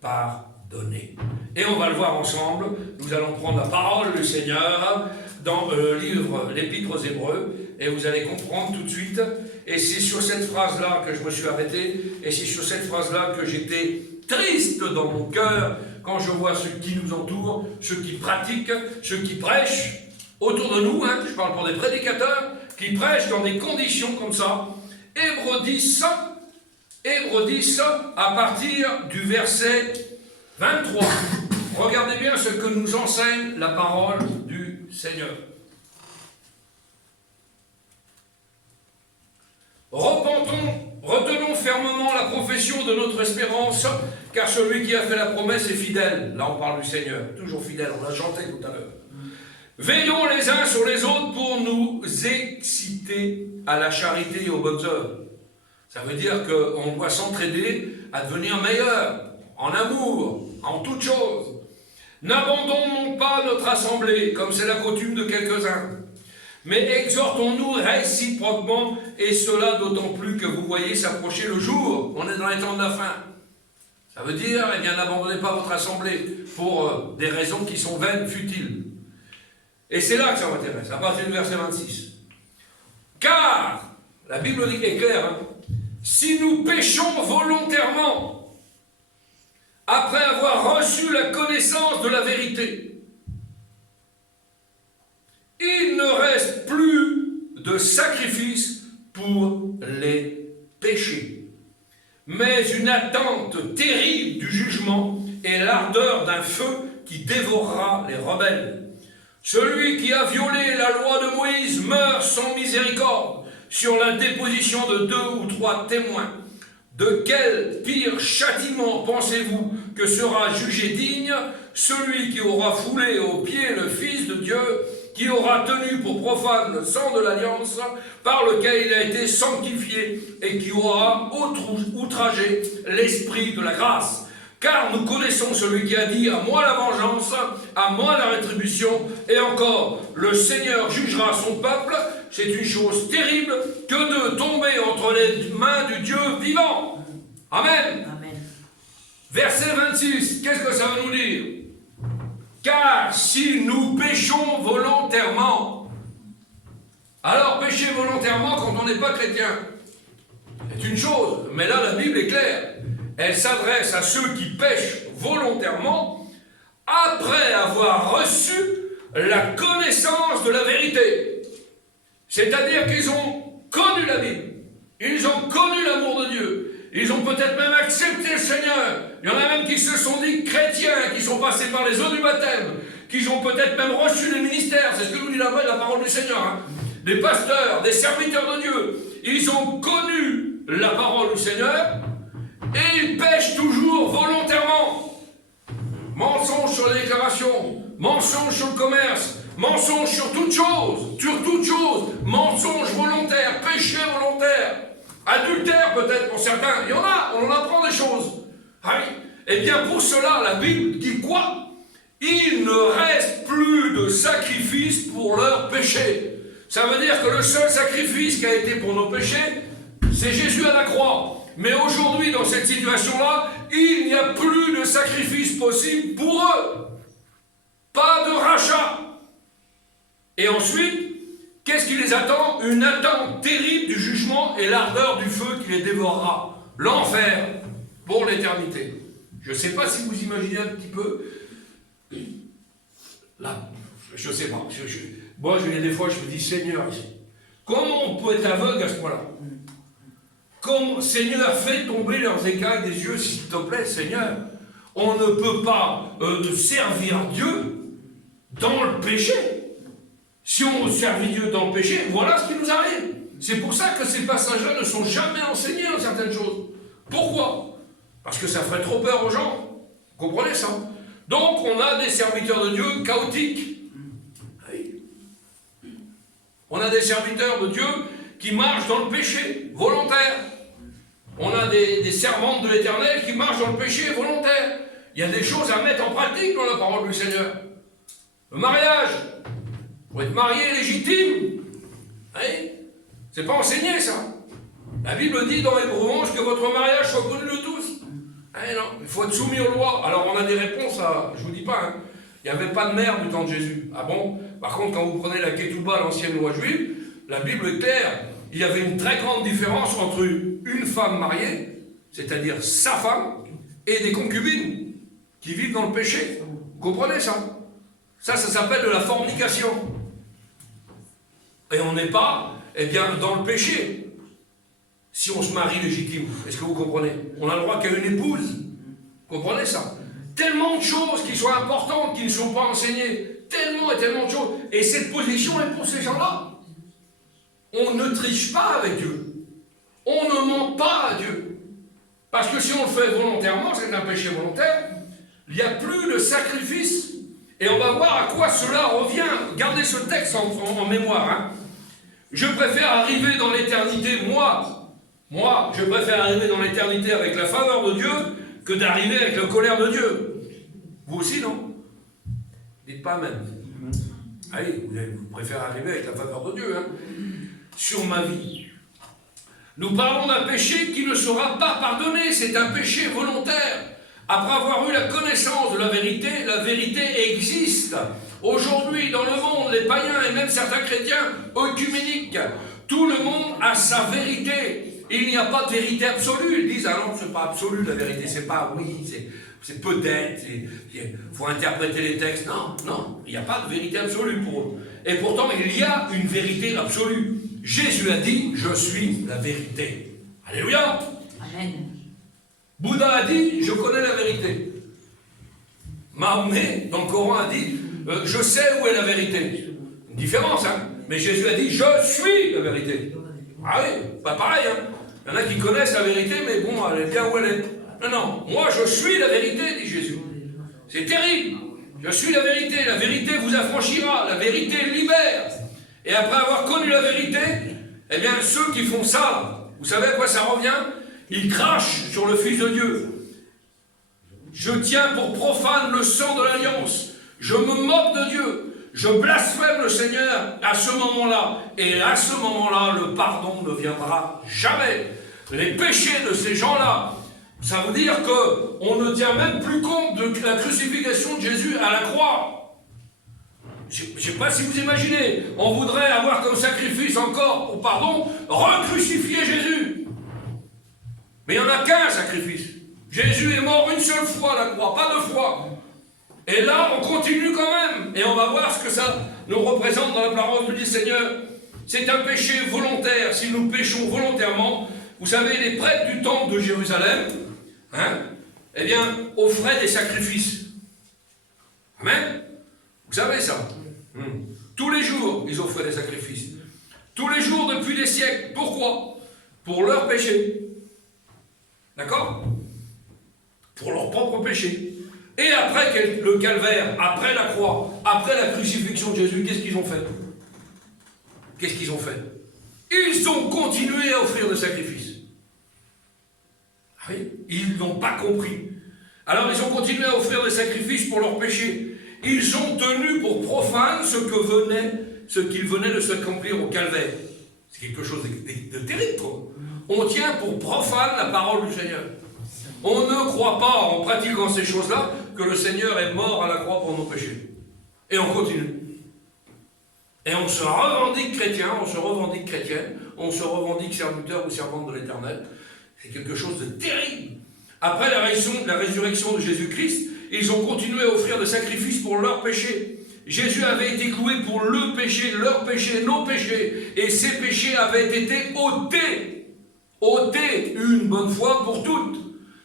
pardonné. Et on va le voir ensemble. Nous allons prendre la parole du Seigneur dans le livre, l'Épître aux Hébreux, et vous allez comprendre tout de suite. Et c'est sur cette phrase-là que je me suis arrêté, et c'est sur cette phrase-là que j'étais triste dans mon cœur quand je vois ceux qui nous entourent, ceux qui pratiquent, ceux qui prêchent autour de nous, hein, je parle pour des prédicateurs, qui prêchent dans des conditions comme ça. Hébreux 10, à partir du verset 23. Regardez bien ce que nous enseigne la parole du Seigneur. Retenons fermement la profession de notre espérance, car celui qui a fait la promesse est fidèle. Là, on parle du Seigneur, toujours fidèle, on l'a chanté tout à l'heure. Veillons les uns sur les autres pour nous exciter à la charité et aux bonnes œuvres. Ça veut dire qu'on doit s'entraider à devenir meilleur, en amour, en toutes choses. N'abandonnons pas notre assemblée, comme c'est la coutume de quelques-uns, mais exhortons-nous réciproquement, et cela d'autant plus que vous voyez s'approcher le jour. On est dans les temps de la fin. Ça veut dire, eh bien, n'abandonnez pas votre assemblée pour des raisons qui sont vaines, futiles. Et c'est là que ça m'intéresse, à partir du verset 26. Car, la Bible est claire, hein, si nous péchons volontairement, après avoir reçu la connaissance de la vérité, il ne reste plus de sacrifice pour les péchés, mais une attente terrible du jugement et l'ardeur d'un feu qui dévorera les rebelles. Celui qui a violé la loi de Moïse meurt sans miséricorde sur la déposition de 2 ou 3 témoins. De quel pire châtiment pensez-vous que sera jugé digne celui qui aura foulé aux pieds le Fils de Dieu, qui aura tenu pour profane le sang de l'alliance par lequel il a été sanctifié et qui aura outragé l'esprit de la grâce? Car nous connaissons celui qui a dit « À moi la vengeance, à moi la rétribution » et encore « Le Seigneur jugera son peuple ». C'est une chose terrible que de tomber entre les mains du Dieu vivant. Amen. Amen. Verset 26, qu'est-ce que ça veut nous dire? Car si nous péchons volontairement, alors pécher volontairement quand on n'est pas chrétien, c'est une chose, mais là la Bible est claire. Elle s'adresse à ceux qui pêchent volontairement après avoir reçu la connaissance de la vérité. C'est-à-dire qu'ils ont connu la Bible, ils ont connu l'amour de Dieu, ils ont peut-être même accepté le Seigneur. Il y en a même qui se sont dit chrétiens, qui sont passés par les eaux du baptême, qui ont peut-être même reçu les ministères, c'est ce que nous dit la parole du Seigneur. Hein. Des pasteurs, des serviteurs de Dieu, ils ont connu la parole du Seigneur et ils pêchent toujours volontairement. Mensonge sur les déclarations, mensonge sur le commerce, mensonge sur toute chose, mensonge volontaire, péché volontaire, adultère peut-être pour certains, il y en a, on en apprend des choses. Ah oui. Eh bien pour cela, la Bible dit quoi? Il ne reste plus de sacrifice pour leurs péchés. Ça veut dire que le seul sacrifice qui a été pour nos péchés, c'est Jésus à la croix. Mais aujourd'hui, dans cette situation-là, il n'y a plus de sacrifice possible pour eux. Pas de rachat. Et ensuite, qu'est-ce qui les attend? Une attente terrible du jugement et l'ardeur du feu qui les dévorera. L'enfer pour l'éternité. Je ne sais pas si vous imaginez un petit peu. Là, je ne sais pas. Moi, des fois, je me dis, Seigneur, comment on peut être aveugle à ce point-là? Comment, Seigneur, fais tomber leurs écailles des yeux, s'il te plaît, Seigneur. On ne peut pas servir Dieu dans le péché. Si on servit Dieu dans le péché, voilà ce qui nous arrive. C'est pour ça que ces passages-là ne sont jamais enseignés dans certaines choses. Pourquoi? Parce que ça ferait trop peur aux gens. Vous comprenez ça? Donc, on a des serviteurs de Dieu chaotiques. Oui. On a des serviteurs de Dieu qui marchent dans le péché volontaire. On a des servantes de l'Éternel qui marchent dans le péché volontaire. Il y a des choses à mettre en pratique dans la parole du Seigneur. Le mariage. Il faut être marié légitime. Oui. C'est pas enseigné, ça. La Bible dit dans Hébreux 11 que votre mariage soit connu de tous. Eh non, il faut être soumis aux lois. Alors on a des réponses à... Je ne vous dis pas, hein. Il n'y avait pas de mère du temps de Jésus. Ah bon? Par contre, quand vous prenez la Ketouba, l'ancienne loi juive, la Bible est claire. Il y avait une très grande différence entre une femme mariée, c'est-à-dire sa femme, et des concubines qui vivent dans le péché. Vous comprenez ça? Ça s'appelle de la fornication. Et on n'est pas, eh bien, dans le péché. Si on se marie légitime, est-ce que vous comprenez? On a le droit qu'à une épouse. Vous comprenez ça? Tellement de choses qui sont importantes, qui ne sont pas enseignées. Tellement et tellement de choses. Et cette position est pour ces gens-là. On ne triche pas avec Dieu. On ne ment pas à Dieu. Parce que si on le fait volontairement, c'est un péché volontaire, il n'y a plus de sacrifice. Et on va voir à quoi cela revient. Gardez ce texte en mémoire. Hein. Je préfère arriver dans l'éternité, moi, je préfère arriver dans l'éternité avec la faveur de Dieu que d'arriver avec la colère de Dieu. Vous aussi, non? Dites pas même. Allez, vous préférez arriver avec la faveur de Dieu, hein? Sur ma vie. Nous parlons d'un péché qui ne sera pas pardonné. C'est un péché volontaire. Après avoir eu la connaissance de la vérité existe. Aujourd'hui, dans le monde, les païens et même certains chrétiens œcuméniques, tout le monde a sa vérité. Il n'y a pas de vérité absolue. Ils disent, ah non, c'est pas absolu la vérité, c'est pas oui, c'est peut-être, il faut interpréter les textes. Non, il n'y a pas de vérité absolue pour eux. Et pourtant, il y a une vérité absolue. Jésus a dit, je suis la vérité. Alléluia. Amen. Bouddha a dit, je connais la vérité. Mahomet, dans le Coran, a dit, je sais où est la vérité. Une différence, hein. Mais Jésus a dit, je suis la vérité. Ah oui, pas pareil, hein. Il y en a qui connaissent la vérité, mais bon, elle est bien où elle est. Non, moi je suis la vérité, dit Jésus. C'est terrible. Je suis la vérité vous affranchira, la vérité libère. Et après avoir connu la vérité, eh bien ceux qui font ça, vous savez à quoi ça revient? Ils crachent sur le Fils de Dieu. Je tiens pour profane le sang de l'alliance. Je me moque de Dieu. Je blasphème le Seigneur à ce moment-là. Et à ce moment-là, le pardon ne viendra jamais. Les péchés de ces gens-là, ça veut dire qu'on ne tient même plus compte de la crucifixion de Jésus à la croix. Je ne sais pas si vous imaginez, on voudrait avoir comme sacrifice encore, pour pardon, recrucifier Jésus. Mais il n'y en a qu'un sacrifice. Jésus est mort une seule fois à la croix, pas deux fois. Et là, on continue quand même. Et on va voir ce que ça nous représente dans la parole du Seigneur. C'est un péché volontaire. Si nous péchons volontairement, vous savez, les prêtres du temple de Jérusalem, hein, eh bien, offraient des sacrifices. Amen. Vous savez ça. Tous les jours, ils offraient des sacrifices. Tous les jours depuis des siècles. Pourquoi? pour leurs péchés. D'accord? Pour leurs propres péchés. Et après le calvaire, après la croix, après la crucifixion de Jésus, qu'est-ce qu'ils ont fait? Qu'est-ce qu'ils ont fait? Ils ont continué à offrir des sacrifices. Ah oui, ils n'ont pas compris. Alors ils ont continué à offrir des sacrifices pour leurs péchés. Ils ont tenu pour profane ce qu'il venait de s'accomplir au calvaire. C'est quelque chose de terrible, quoi. On tient pour profane la parole du Seigneur. On ne croit pas, en pratiquant ces choses-là, que le Seigneur est mort à la croix pour nos péchés. Et on continue. Et on se revendique chrétien, on se revendique chrétienne, on se revendique serviteur ou servante de l'Éternel. C'est quelque chose de terrible. Après la résurrection de Jésus-Christ, ils ont continué à offrir des sacrifices pour leurs péchés. Jésus avait été cloué pour le péché, leur péché, nos péchés. Et ces péchés avaient été ôtés une bonne fois pour toutes.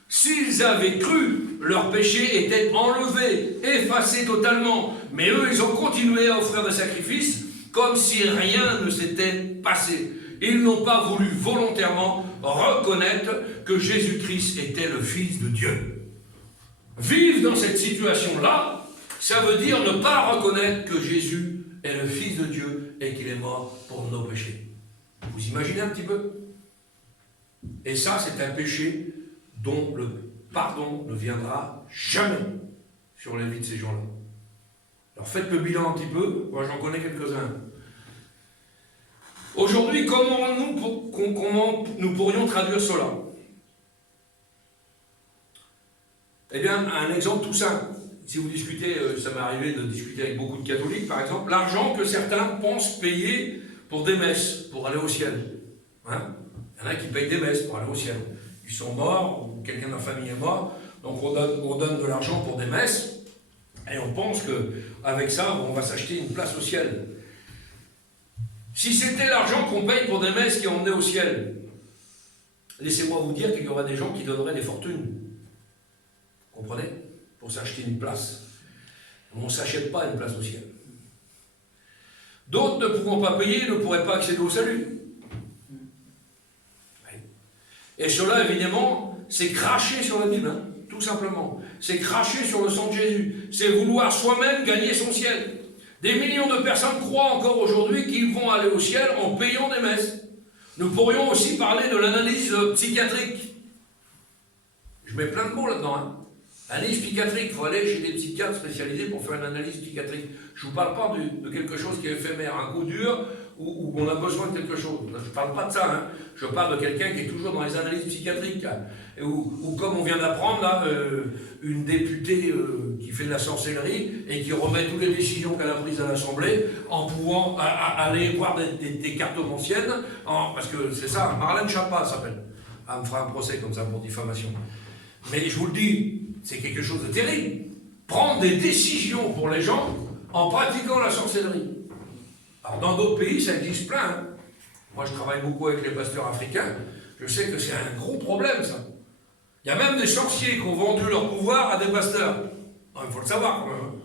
S'ils avaient cru, leurs péchés étaient enlevés, effacés totalement. Mais eux, ils ont continué à offrir des sacrifices comme si rien ne s'était passé. Ils n'ont pas voulu volontairement reconnaître que Jésus-Christ était le Fils de Dieu. Vivre dans cette situation-là, ça veut dire ne pas reconnaître que Jésus est le Fils de Dieu et qu'il est mort pour nos péchés. Vous imaginez un petit peu? Et ça, c'est un péché dont le pardon ne viendra jamais sur la vie de ces gens-là. Alors faites le bilan un petit peu, moi j'en connais quelques-uns. Aujourd'hui, comment nous pourrions traduire cela? Eh bien, un exemple tout simple. Si vous discutez, ça m'est arrivé de discuter avec beaucoup de catholiques, par exemple, l'argent que certains pensent payer pour des messes, pour aller au ciel. Hein? Il y en a qui payent des messes pour aller au ciel. Ils sont morts, ou quelqu'un de leur famille est mort, donc on donne de l'argent pour des messes, et on pense qu'avec ça, on va s'acheter une place au ciel. Si c'était l'argent qu'on paye pour des messes qui emmenaient au ciel, laissez-moi vous dire qu'il y aura des gens qui donneraient des fortunes. Comprenez? Pour s'acheter une place. On ne s'achète pas une place au ciel. D'autres, ne pouvant pas payer, ne pourraient pas accéder au salut. Et cela, évidemment, c'est cracher sur la Bible, hein, tout simplement. C'est cracher sur le sang de Jésus. C'est vouloir soi-même gagner son ciel. Des millions de personnes croient encore aujourd'hui qu'ils vont aller au ciel en payant des messes. Nous pourrions aussi parler de l'analyse psychiatrique. Je mets plein de mots là-dedans. Hein. Analyse psychiatrique, il faut aller chez des psychiatres spécialisés pour faire une analyse psychiatrique. Je ne vous parle pas de quelque chose qui est éphémère, un coup dur, où on a besoin de quelque chose. Je ne parle pas de ça, hein. Je parle de quelqu'un qui est toujours dans les analyses psychiatriques. Hein. Ou comme on vient d'apprendre, là, une députée qui fait de la sorcellerie et qui remet toutes les décisions qu'elle a prises à l'Assemblée en pouvant aller voir des cartes anciennes, parce que c'est ça, Marlène Schiappa s'appelle. Elle me fera un procès comme ça pour diffamation. Mais je vous le dis, c'est quelque chose de terrible. Prendre des décisions pour les gens en pratiquant la sorcellerie. Alors dans d'autres pays, ça existe plein. Hein. Moi, je travaille beaucoup avec les pasteurs africains. Je sais que c'est un gros problème, ça. Il y a même des sorciers qui ont vendu leur pouvoir à des pasteurs. Il faut le savoir, quand même. Hein.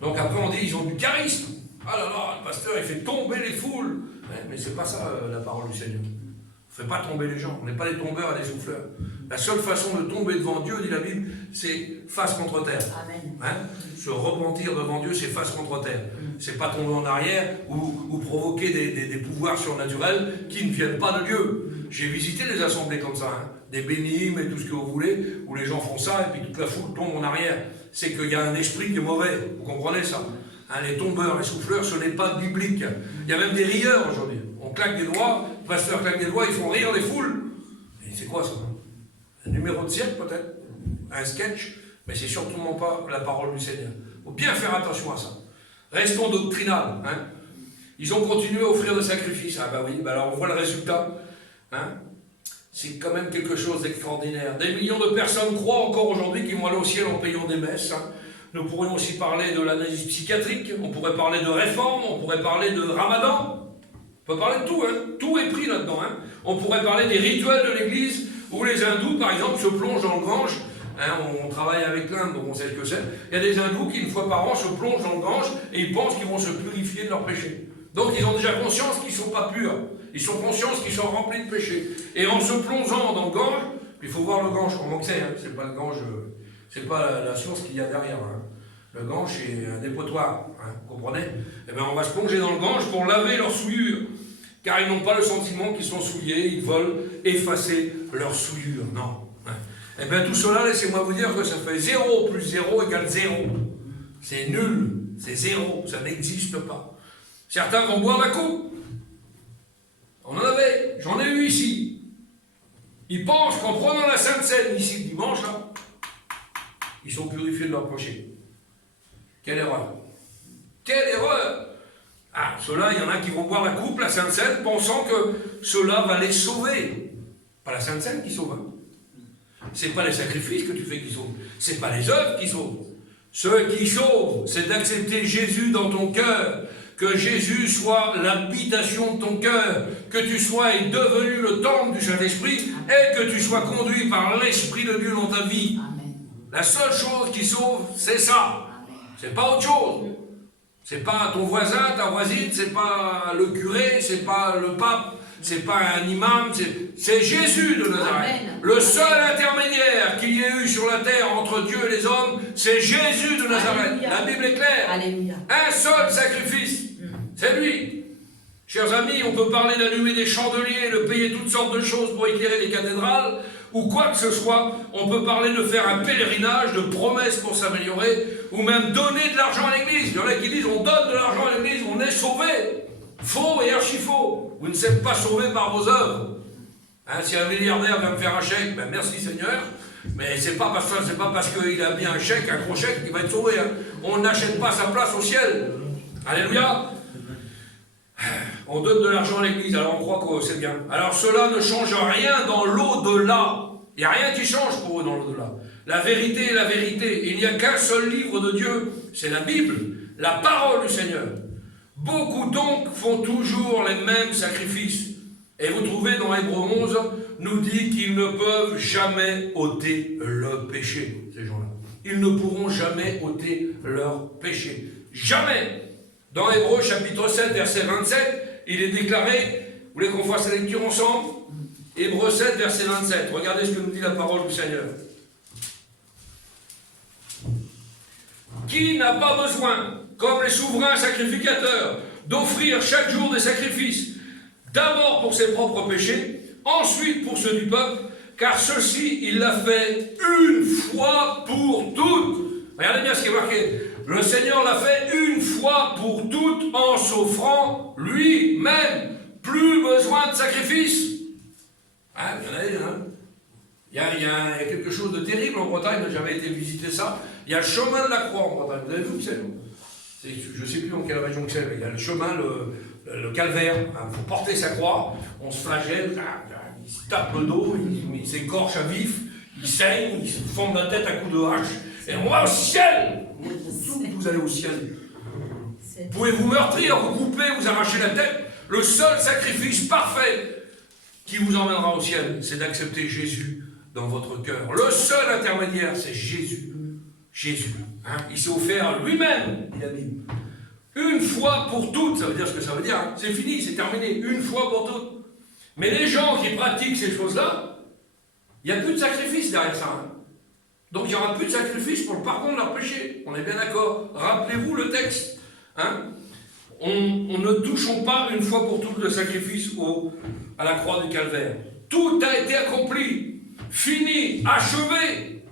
Donc après, on dit ils ont du charisme. Ah là là, le pasteur, il fait tomber les foules. Ouais, mais c'est pas ça, la parole du Seigneur. On ne fait pas tomber les gens. On n'est pas des tombeurs et des souffleurs. La seule façon de tomber devant Dieu, dit la Bible, c'est face contre terre. Amen. Hein? Se repentir devant Dieu, c'est face contre terre. C'est pas tomber en arrière ou provoquer des pouvoirs surnaturels qui ne viennent pas de Dieu. J'ai visité des assemblées comme ça, hein? Des bénimes et tout ce que vous voulez, où les gens font ça et puis toute la foule tombe en arrière. C'est qu'il y a un esprit qui est mauvais. Vous comprenez ça? Hein, les tombeurs, les souffleurs, ce n'est pas biblique. Il y a même des rieurs aujourd'hui. On claque des doigts, le pasteur claque des doigts, ils font rire les foules. Et c'est quoi ça? Un numéro de cirque peut-être? Un sketch? Mais c'est surtout pas la parole du Seigneur. Il faut bien faire attention à ça. Restons doctrinal. Hein. Ils ont continué à offrir des sacrifices. Ah bah oui, bah alors on voit le résultat. Hein. C'est quand même quelque chose d'extraordinaire. Des millions de personnes croient encore aujourd'hui qu'ils vont aller au ciel en payant des messes. Hein. Nous pourrions aussi parler de l'analyse psychiatrique, on pourrait parler de réforme, on pourrait parler de ramadan. On peut parler de tout, hein. Tout est pris là-dedans. Hein. On pourrait parler des rituels de l'église, où les hindous, par exemple, se plongent dans le Gange. Hein, on travaille avec l'Inde, donc on sait ce que c'est. Il y a des hindous qui, une fois par an, se plongent dans le Gange et ils pensent qu'ils vont se purifier de leurs péchés. Donc ils ont déjà conscience qu'ils ne sont pas purs. Ils sont conscients qu'ils sont remplis de péché. Et en se plongeant dans le Gange, il faut voir le Gange comment c'est, hein, c'est pas le Gange, c'est pas la source qu'il y a derrière. Hein. Le Gange, c'est un dépotoir, hein, vous comprenez? Eh bien, on va se plonger dans le Gange pour laver leurs souillures. Car ils n'ont pas le sentiment qu'ils sont souillés, ils veulent effacer leurs souillures. Non. Hein. Eh bien, tout cela, laissez-moi vous dire que ça fait 0 plus 0 égale 0. C'est nul, c'est 0, ça n'existe pas. Certains vont boire la coupe. On en avait, j'en ai eu ici. Ils pensent qu'en prenant la Sainte Seine ici le dimanche, là, ils sont purifiés de leurs péchés. Quelle erreur! Quelle erreur! Ah, ceux-là, il y en a qui vont boire la coupe, la Sainte Seine, pensant que cela va les sauver. Pas la Sainte Seine qui sauve. Hein. C'est pas les sacrifices que tu fais qui sauvent. C'est pas les œuvres qui sauvent. Ce qui sauve, c'est d'accepter Jésus dans ton cœur. Que Jésus soit l'habitation de ton cœur, que tu sois devenu le temple du Saint-Esprit et que tu sois conduit par l'Esprit de Dieu dans ta vie. Amen. La seule chose qui sauve, c'est ça. C'est pas autre chose. C'est pas ton voisin, ta voisine, c'est pas le curé, c'est pas le pape, c'est pas un imam, c'est Jésus de Nazareth. Amen. Le seul intermédiaire qu'il y ait eu sur la terre entre Dieu et les hommes, c'est Jésus de Nazareth. Alléluia. La Bible est claire. Alléluia. Un seul sacrifice. C'est lui. Chers amis, on peut parler d'allumer des chandeliers, de payer toutes sortes de choses pour éclairer les cathédrales, ou quoi que ce soit. On peut parler de faire un pèlerinage, de promesses pour s'améliorer, ou même donner de l'argent à l'église. Il y en a qui disent on donne de l'argent à l'église, on est sauvé. Faux et archi-faux. Vous ne êtes pas sauvé par vos œuvres. Hein, si un milliardaire vient me faire un chèque, ben merci Seigneur, mais c'est pas parce qu'il a mis un chèque, un gros chèque, qu'il va être sauvé. Hein. On n'achète pas sa place au ciel. Alléluia. On donne de l'argent à l'église, alors on croit que c'est bien. Alors cela ne change rien dans l'au-delà. Il n'y a rien qui change pour eux dans l'au-delà. La vérité est la vérité. Il n'y a qu'un seul livre de Dieu, c'est la Bible, la parole du Seigneur. Beaucoup donc font toujours les mêmes sacrifices. Et vous trouvez dans Hébreux 11, nous dit qu'ils ne peuvent jamais ôter le péché, ces gens-là. Ils ne pourront jamais ôter leur péché. Jamais. Dans Hébreux chapitre 7, verset 27, il est déclaré, vous voulez qu'on fasse la lecture ensemble? Hébreux 7, verset 27, regardez ce que nous dit la parole du Seigneur. Qui n'a pas besoin, comme les souverains sacrificateurs, d'offrir chaque jour des sacrifices, d'abord pour ses propres péchés, ensuite pour ceux du peuple, car ceci, il l'a fait une fois pour toutes. Regardez bien ce qui est marqué. Le Seigneur l'a fait une fois pour toutes en s'offrant lui-même. Plus besoin de sacrifice. Hein, il y a quelque chose de terrible en Bretagne, j'avais été visiter ça. Il y a le chemin de la croix en Bretagne. Vous avez vu où c'est? Je ne sais plus dans quelle région que c'est, mais il y a le chemin, le calvaire. Il faut porter sa croix, on se flagelle, il se tape le dos, il s'écorche à vif, il saigne, il se forme la tête à coups de hache. Et on va au ciel. Vous allez au ciel. Vous pouvez vous meurtrir, vous couper, vous arracher la tête. Le seul sacrifice parfait qui vous emmènera au ciel, c'est d'accepter Jésus dans votre cœur. Le seul intermédiaire, c'est Jésus. Jésus. Hein? Il s'est offert lui-même, dit la Bible. Une fois pour toutes, ça veut dire ce que ça veut dire. Hein? C'est fini, c'est terminé. Une fois pour toutes. Mais les gens qui pratiquent ces choses-là, il n'y a plus de sacrifice derrière ça. Hein? Donc il n'y aura plus de sacrifice pour le pardon de leurs péchés. On est bien d'accord. Rappelez-vous le texte. Hein? On ne touchons pas une fois pour toutes le sacrifice à la croix du calvaire. Tout a été accompli, fini, achevé.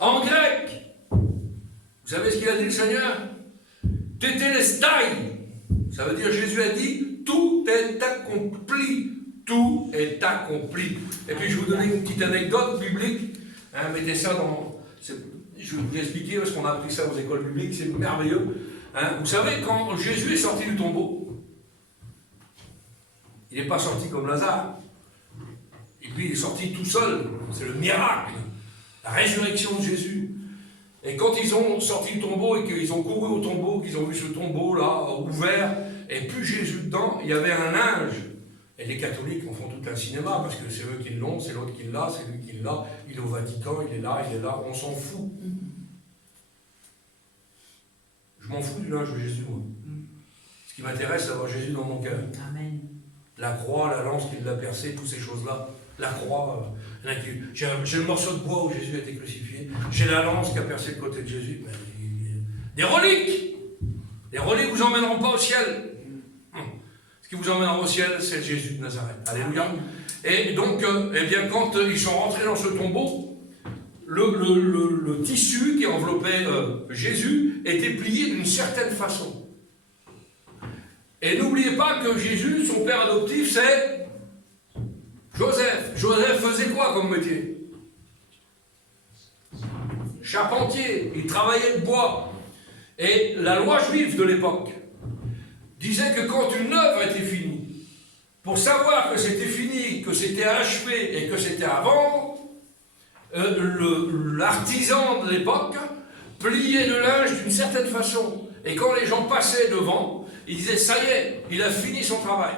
En grec, vous savez ce qu'il a dit le Seigneur? Tétélestai. Ça veut dire Jésus a dit tout est accompli. Tout est accompli. Et puis je vais vous donner une petite anecdote biblique. Hein, mettez ça dans... Je vais vous expliquer parce qu'on a appris ça aux écoles bibliques, c'est merveilleux. Hein, vous savez, quand Jésus est sorti du tombeau, il n'est pas sorti comme Lazare. Et puis il est sorti tout seul. C'est le miracle. La résurrection de Jésus. Et quand ils ont sorti le tombeau et qu'ils ont couru au tombeau, qu'ils ont vu ce tombeau-là ouvert, et plus Jésus dedans, il y avait un linge. Et les catholiques en font tout un cinéma, parce que c'est eux qui l'ont, c'est l'autre qui l'a, c'est lui qui l'a, il est au Vatican, il est là, on s'en fout. Je m'en fous du linge de Jésus, moi. Ce Ce qui m'intéresse, c'est d'avoir Jésus dans mon cœur. Amen. La croix, la lance qui l'a percé, toutes ces choses-là. La croix, j'ai le morceau de bois où Jésus a été crucifié. J'ai la lance qui a percé le côté de Jésus. Des reliques! Les reliques ne vous emmèneront pas au ciel. Ce qui vous emmènera au ciel, c'est Jésus de Nazareth. Alléluia. Et donc, eh bien, quand ils sont rentrés dans ce tombeau, le tissu qui enveloppait Jésus était plié d'une certaine façon. Et n'oubliez pas que Jésus, son père adoptif, c'est Joseph. Joseph faisait quoi comme métier? Charpentier. Il travaillait le bois. Et la loi juive de l'époque disait que quand une œuvre était finie, pour savoir que c'était fini, que c'était achevé et que c'était à vendre, l'artisan de l'époque pliait le linge d'une certaine façon. Et quand les gens passaient devant, ils disaient « ça y est, il a fini son travail.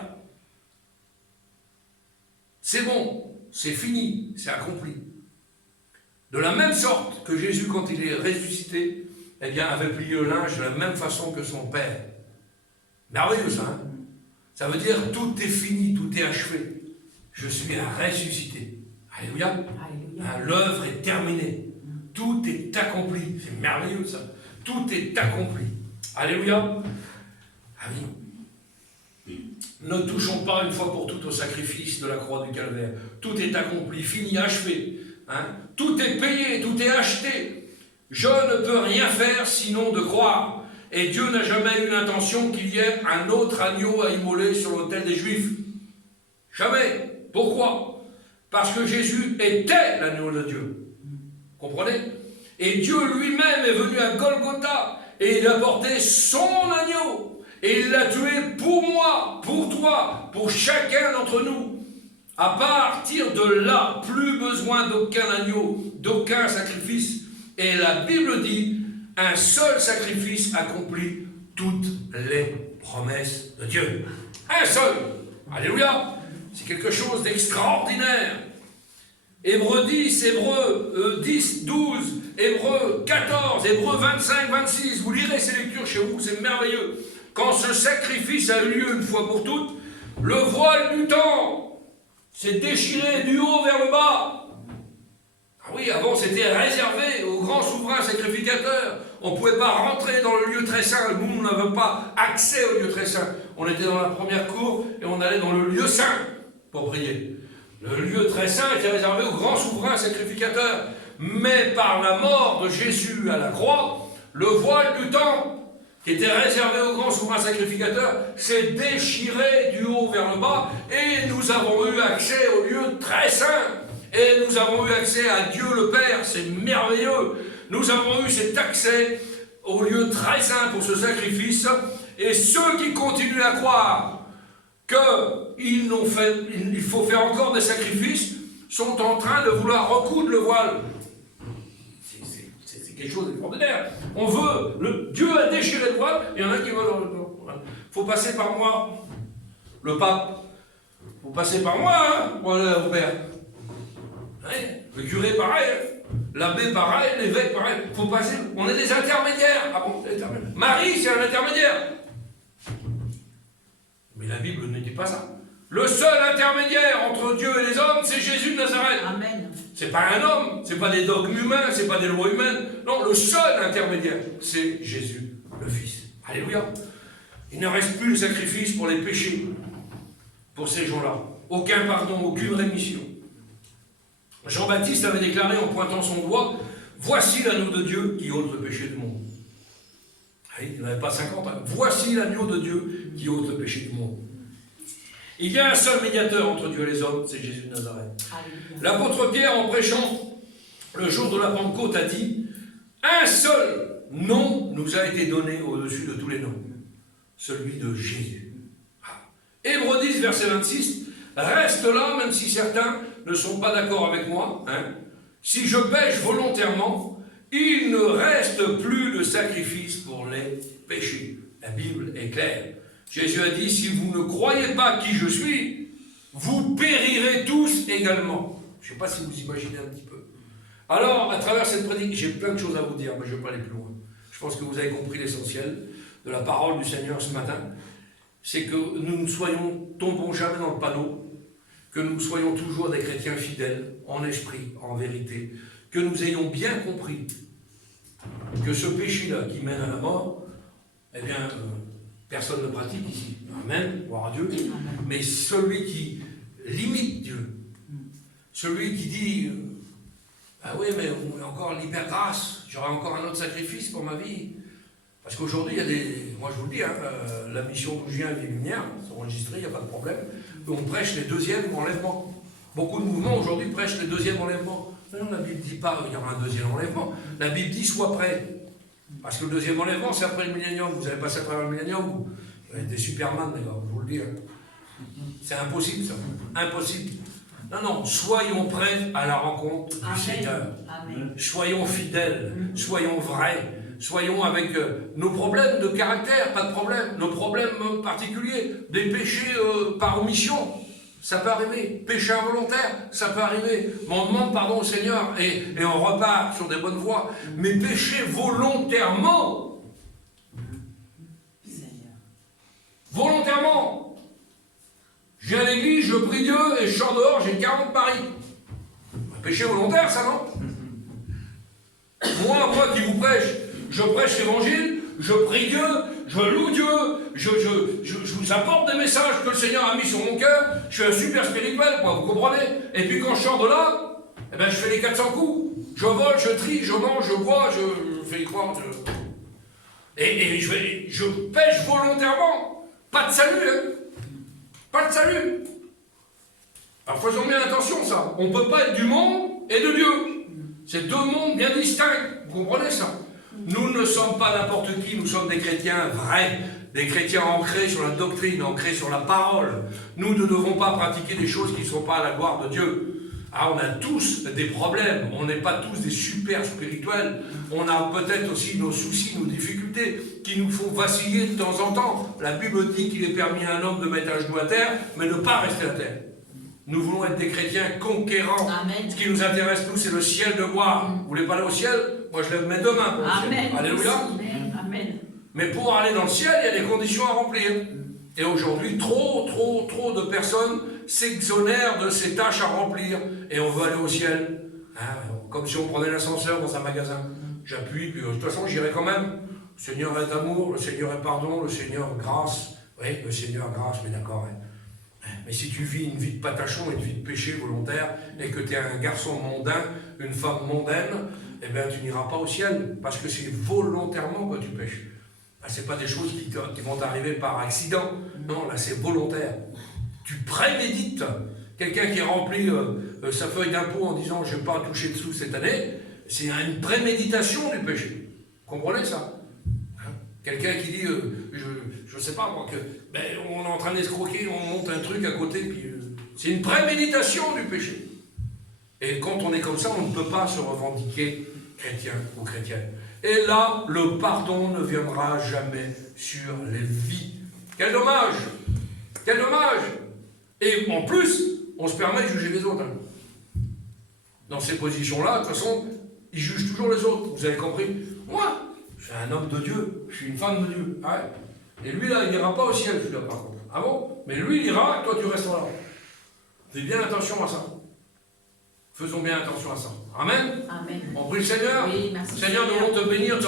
C'est bon, c'est fini, c'est accompli. » De la même sorte que Jésus, quand il est ressuscité, eh bien, avait plié le linge de la même façon que son Père. Merveilleux, ça, hein? Ça veut dire tout est fini, tout est achevé. Je suis ressuscité. Alléluia. Hein, l'œuvre est terminée. Tout est accompli. C'est merveilleux, ça. Tout est accompli. Alléluia. Amen. Ne touchons pas une fois pour toutes au sacrifice de la croix du calvaire. Tout est accompli, fini, achevé. Hein? Tout est payé, tout est acheté. Je ne peux rien faire sinon de croire. Et Dieu n'a jamais eu l'intention qu'il y ait un autre agneau à immoler sur l'autel des Juifs. Jamais. Pourquoi? Parce que Jésus était l'agneau de Dieu. Comprenez? Et Dieu lui-même est venu à Golgotha et il a porté son agneau. Et il l'a tué pour moi, pour toi, pour chacun d'entre nous. À partir de là, plus besoin d'aucun agneau, d'aucun sacrifice. Et la Bible dit, un seul sacrifice accomplit toutes les promesses de Dieu. Un seul. Alléluia. C'est quelque chose d'extraordinaire. Hébreux 10, Hébreux 10, 12, Hébreux 14, Hébreux 25, 26. Vous lirez ces lectures chez vous, c'est merveilleux. Quand ce sacrifice a eu lieu une fois pour toutes, le voile du temps s'est déchiré du haut vers le bas. Ah oui, avant c'était réservé aux grands souverains sacrificateurs. On ne pouvait pas rentrer dans le lieu très saint. Nous, on n'avait pas accès au lieu très saint. On était dans la première cour et on allait dans le lieu saint pour prier. Le lieu très saint était réservé aux grands souverains sacrificateurs. Mais par la mort de Jésus à la croix, le voile du temple, qui était réservé aux grands souverains sacrificateurs, s'est déchiré du haut vers le bas et nous avons eu accès au lieu très saint. Et nous avons eu accès à Dieu le Père, c'est merveilleux. Nous avons eu cet accès au lieu très saint pour ce sacrifice. Et ceux qui continuent à croire qu'il faut faire encore des sacrifices sont en train de vouloir recoudre le voile. C'est quelque chose d'extraordinaire. On veut, Dieu a déchiré le voile, il y en a qui veulent. Il faut passer par moi, le pape. Il faut passer par moi, hein, pour aller au Père. Le curé pareil, l'abbé pareil, l'évêque pareil, faut passer, on est des intermédiaires. Ah bon, Marie c'est un intermédiaire. Mais la Bible ne dit pas ça. Le seul intermédiaire entre Dieu et les hommes, c'est Jésus de Nazareth. Amen. C'est pas un homme, c'est pas des dogmes humains, c'est pas des lois humaines. Non, le seul intermédiaire, c'est Jésus, le Fils. Alléluia. Il ne reste plus de sacrifice pour les péchés, pour ces gens-là. Aucun pardon, aucune rémission. Jean-Baptiste avait déclaré en pointant son doigt, « Voici l'agneau de Dieu qui ôte le péché du monde. » Il n'avait pas 50 ans. « Voici l'agneau de Dieu qui ôte le péché du monde. » Il y a un seul médiateur entre Dieu et les hommes, c'est Jésus de Nazareth. L'apôtre Pierre, en prêchant le jour de la Pentecôte, a dit, « Un seul nom nous a été donné au-dessus de tous les noms, celui de Jésus. » Hébreux 10, verset 26, « Reste là, même si certains ne sont pas d'accord avec moi, hein. Si je pêche volontairement, il ne reste plus de sacrifice pour les péchés. » La Bible est claire. Jésus a dit, si vous ne croyez pas qui je suis, vous périrez tous également. Je ne sais pas si vous imaginez un petit peu. Alors, à travers cette prédication, j'ai plein de choses à vous dire, mais je ne vais pas aller plus loin. Je pense que vous avez compris l'essentiel de la parole du Seigneur ce matin. c'est que nous ne tombons jamais dans le panneau, que nous soyons toujours des chrétiens fidèles, en esprit, en vérité, que nous ayons bien compris que ce péché-là qui mène à la mort, eh bien, personne ne pratique ici. Amen, gloire à Dieu. Mais celui qui limite Dieu, celui qui dit ah oui, mais on est encore l'hypergrâce, j'aurai encore un autre sacrifice pour ma vie. Parce qu'aujourd'hui, il y a des. Moi, je vous le dis, hein, la mission d'où je viens, les Lumières, c'est enregistré, il n'y a pas de problème. On prêche les deuxièmes enlèvements. Beaucoup de mouvements aujourd'hui prêchent les deuxièmes enlèvements. Non, la Bible ne dit pas qu'il y aura un deuxième enlèvement. La Bible dit sois prêt. Parce que le deuxième enlèvement, c'est après le millénium. Vous avez passé à travers le millénium, vous êtes des Superman, les gars, je vous le dis. Hein. C'est impossible, ça. Impossible. Non, non, soyons prêts à la rencontre du Seigneur. Amen. Soyons fidèles, soyons vrais, soyons avec nos problèmes de caractère, pas de problème, nos problèmes particuliers, des péchés par omission, ça peut arriver, péché involontaire, ça peut arriver, mais on demande pardon au Seigneur et on repart sur des bonnes voies, mais pécher volontairement, volontairement. Je viens à l'église, je prie Dieu et je sors dehors, j'ai 40 paris. Un péché volontaire, ça, non? Moi qui vous prêche, je prêche l'évangile, je prie Dieu, je loue Dieu, je vous apporte des messages que le Seigneur a mis sur mon cœur, je suis un super spirituel, quoi, vous comprenez? Et puis quand je sors de là, eh ben, je fais les 400 coups. Je vole, je trie, je mange, je bois, je fais quoi? Et je pêche volontairement. Pas de salut, hein? Pas de salut. Alors faisons bien attention, ça. On ne peut pas être du monde et de Dieu. C'est deux mondes bien distincts. Vous comprenez ça? Nous ne sommes pas n'importe qui, nous sommes des chrétiens vrais, des chrétiens ancrés sur la doctrine, ancrés sur la parole. Nous ne devons pas pratiquer des choses qui ne sont pas à la gloire de Dieu. Ah, on a tous des problèmes, on n'est pas tous des super spirituels, on a peut-être aussi nos soucis, nos difficultés qui nous font vaciller de temps en temps. La Bible dit qu'il est permis à un homme de mettre un genou à terre, mais ne pas rester à terre. Nous voulons être des chrétiens conquérants. Amen. Ce qui nous intéresse, nous, c'est le ciel de gloire. Vous voulez pas aller au ciel? Moi, je lève mes deux mains pour le ciel. Alléluia. Amen. Mais pour aller dans le ciel, il y a des conditions à remplir. Et aujourd'hui, trop de personnes s'exonèrent de ces tâches à remplir. Et on veut aller au ciel. Hein, comme si on prenait l'ascenseur dans un magasin. J'appuie, puis de toute façon, j'irai quand même. Le Seigneur est amour, le Seigneur est pardon, le Seigneur grâce. Oui, le Seigneur grâce, mais d'accord. Hein. Mais si tu vis une vie de patachon, une vie de péché volontaire, et que tu es un garçon mondain, une femme mondaine, eh bien, tu n'iras pas au ciel, parce que c'est volontairement que tu pêches. Ce n'est pas des choses qui vont t'arriver par accident. Non, là, c'est volontaire. Tu prémédites. Quelqu'un qui remplit sa feuille d'impôt en disant « je ne vais pas toucher dessous cette année », c'est une préméditation du péché. Vous comprenez ça? Hein? Quelqu'un qui dit je ne sais pas moi, on est en train d'escroquer, on monte un truc à côté, puis c'est une préméditation du péché. Et quand on est comme ça, on ne peut pas se revendiquer chrétien ou chrétienne. Et là, le pardon ne viendra jamais sur les vies. Quel dommage! Quel dommage! Et en plus, on se permet de juger les autres. Hein. Dans ces positions-là, de toute façon, ils jugent toujours les autres. Vous avez compris? Moi, je suis un homme de Dieu, je suis une femme de Dieu. Ah ouais. Et lui, là, il n'ira pas au ciel, celui-là, par contre. Ah bon? Mais lui, il ira, toi, tu resteras là. Fais bien attention à ça. Faisons bien attention à ça. Amen. Amen. On prie le Seigneur. Oui, merci. Seigneur, nous voulons te bénir, te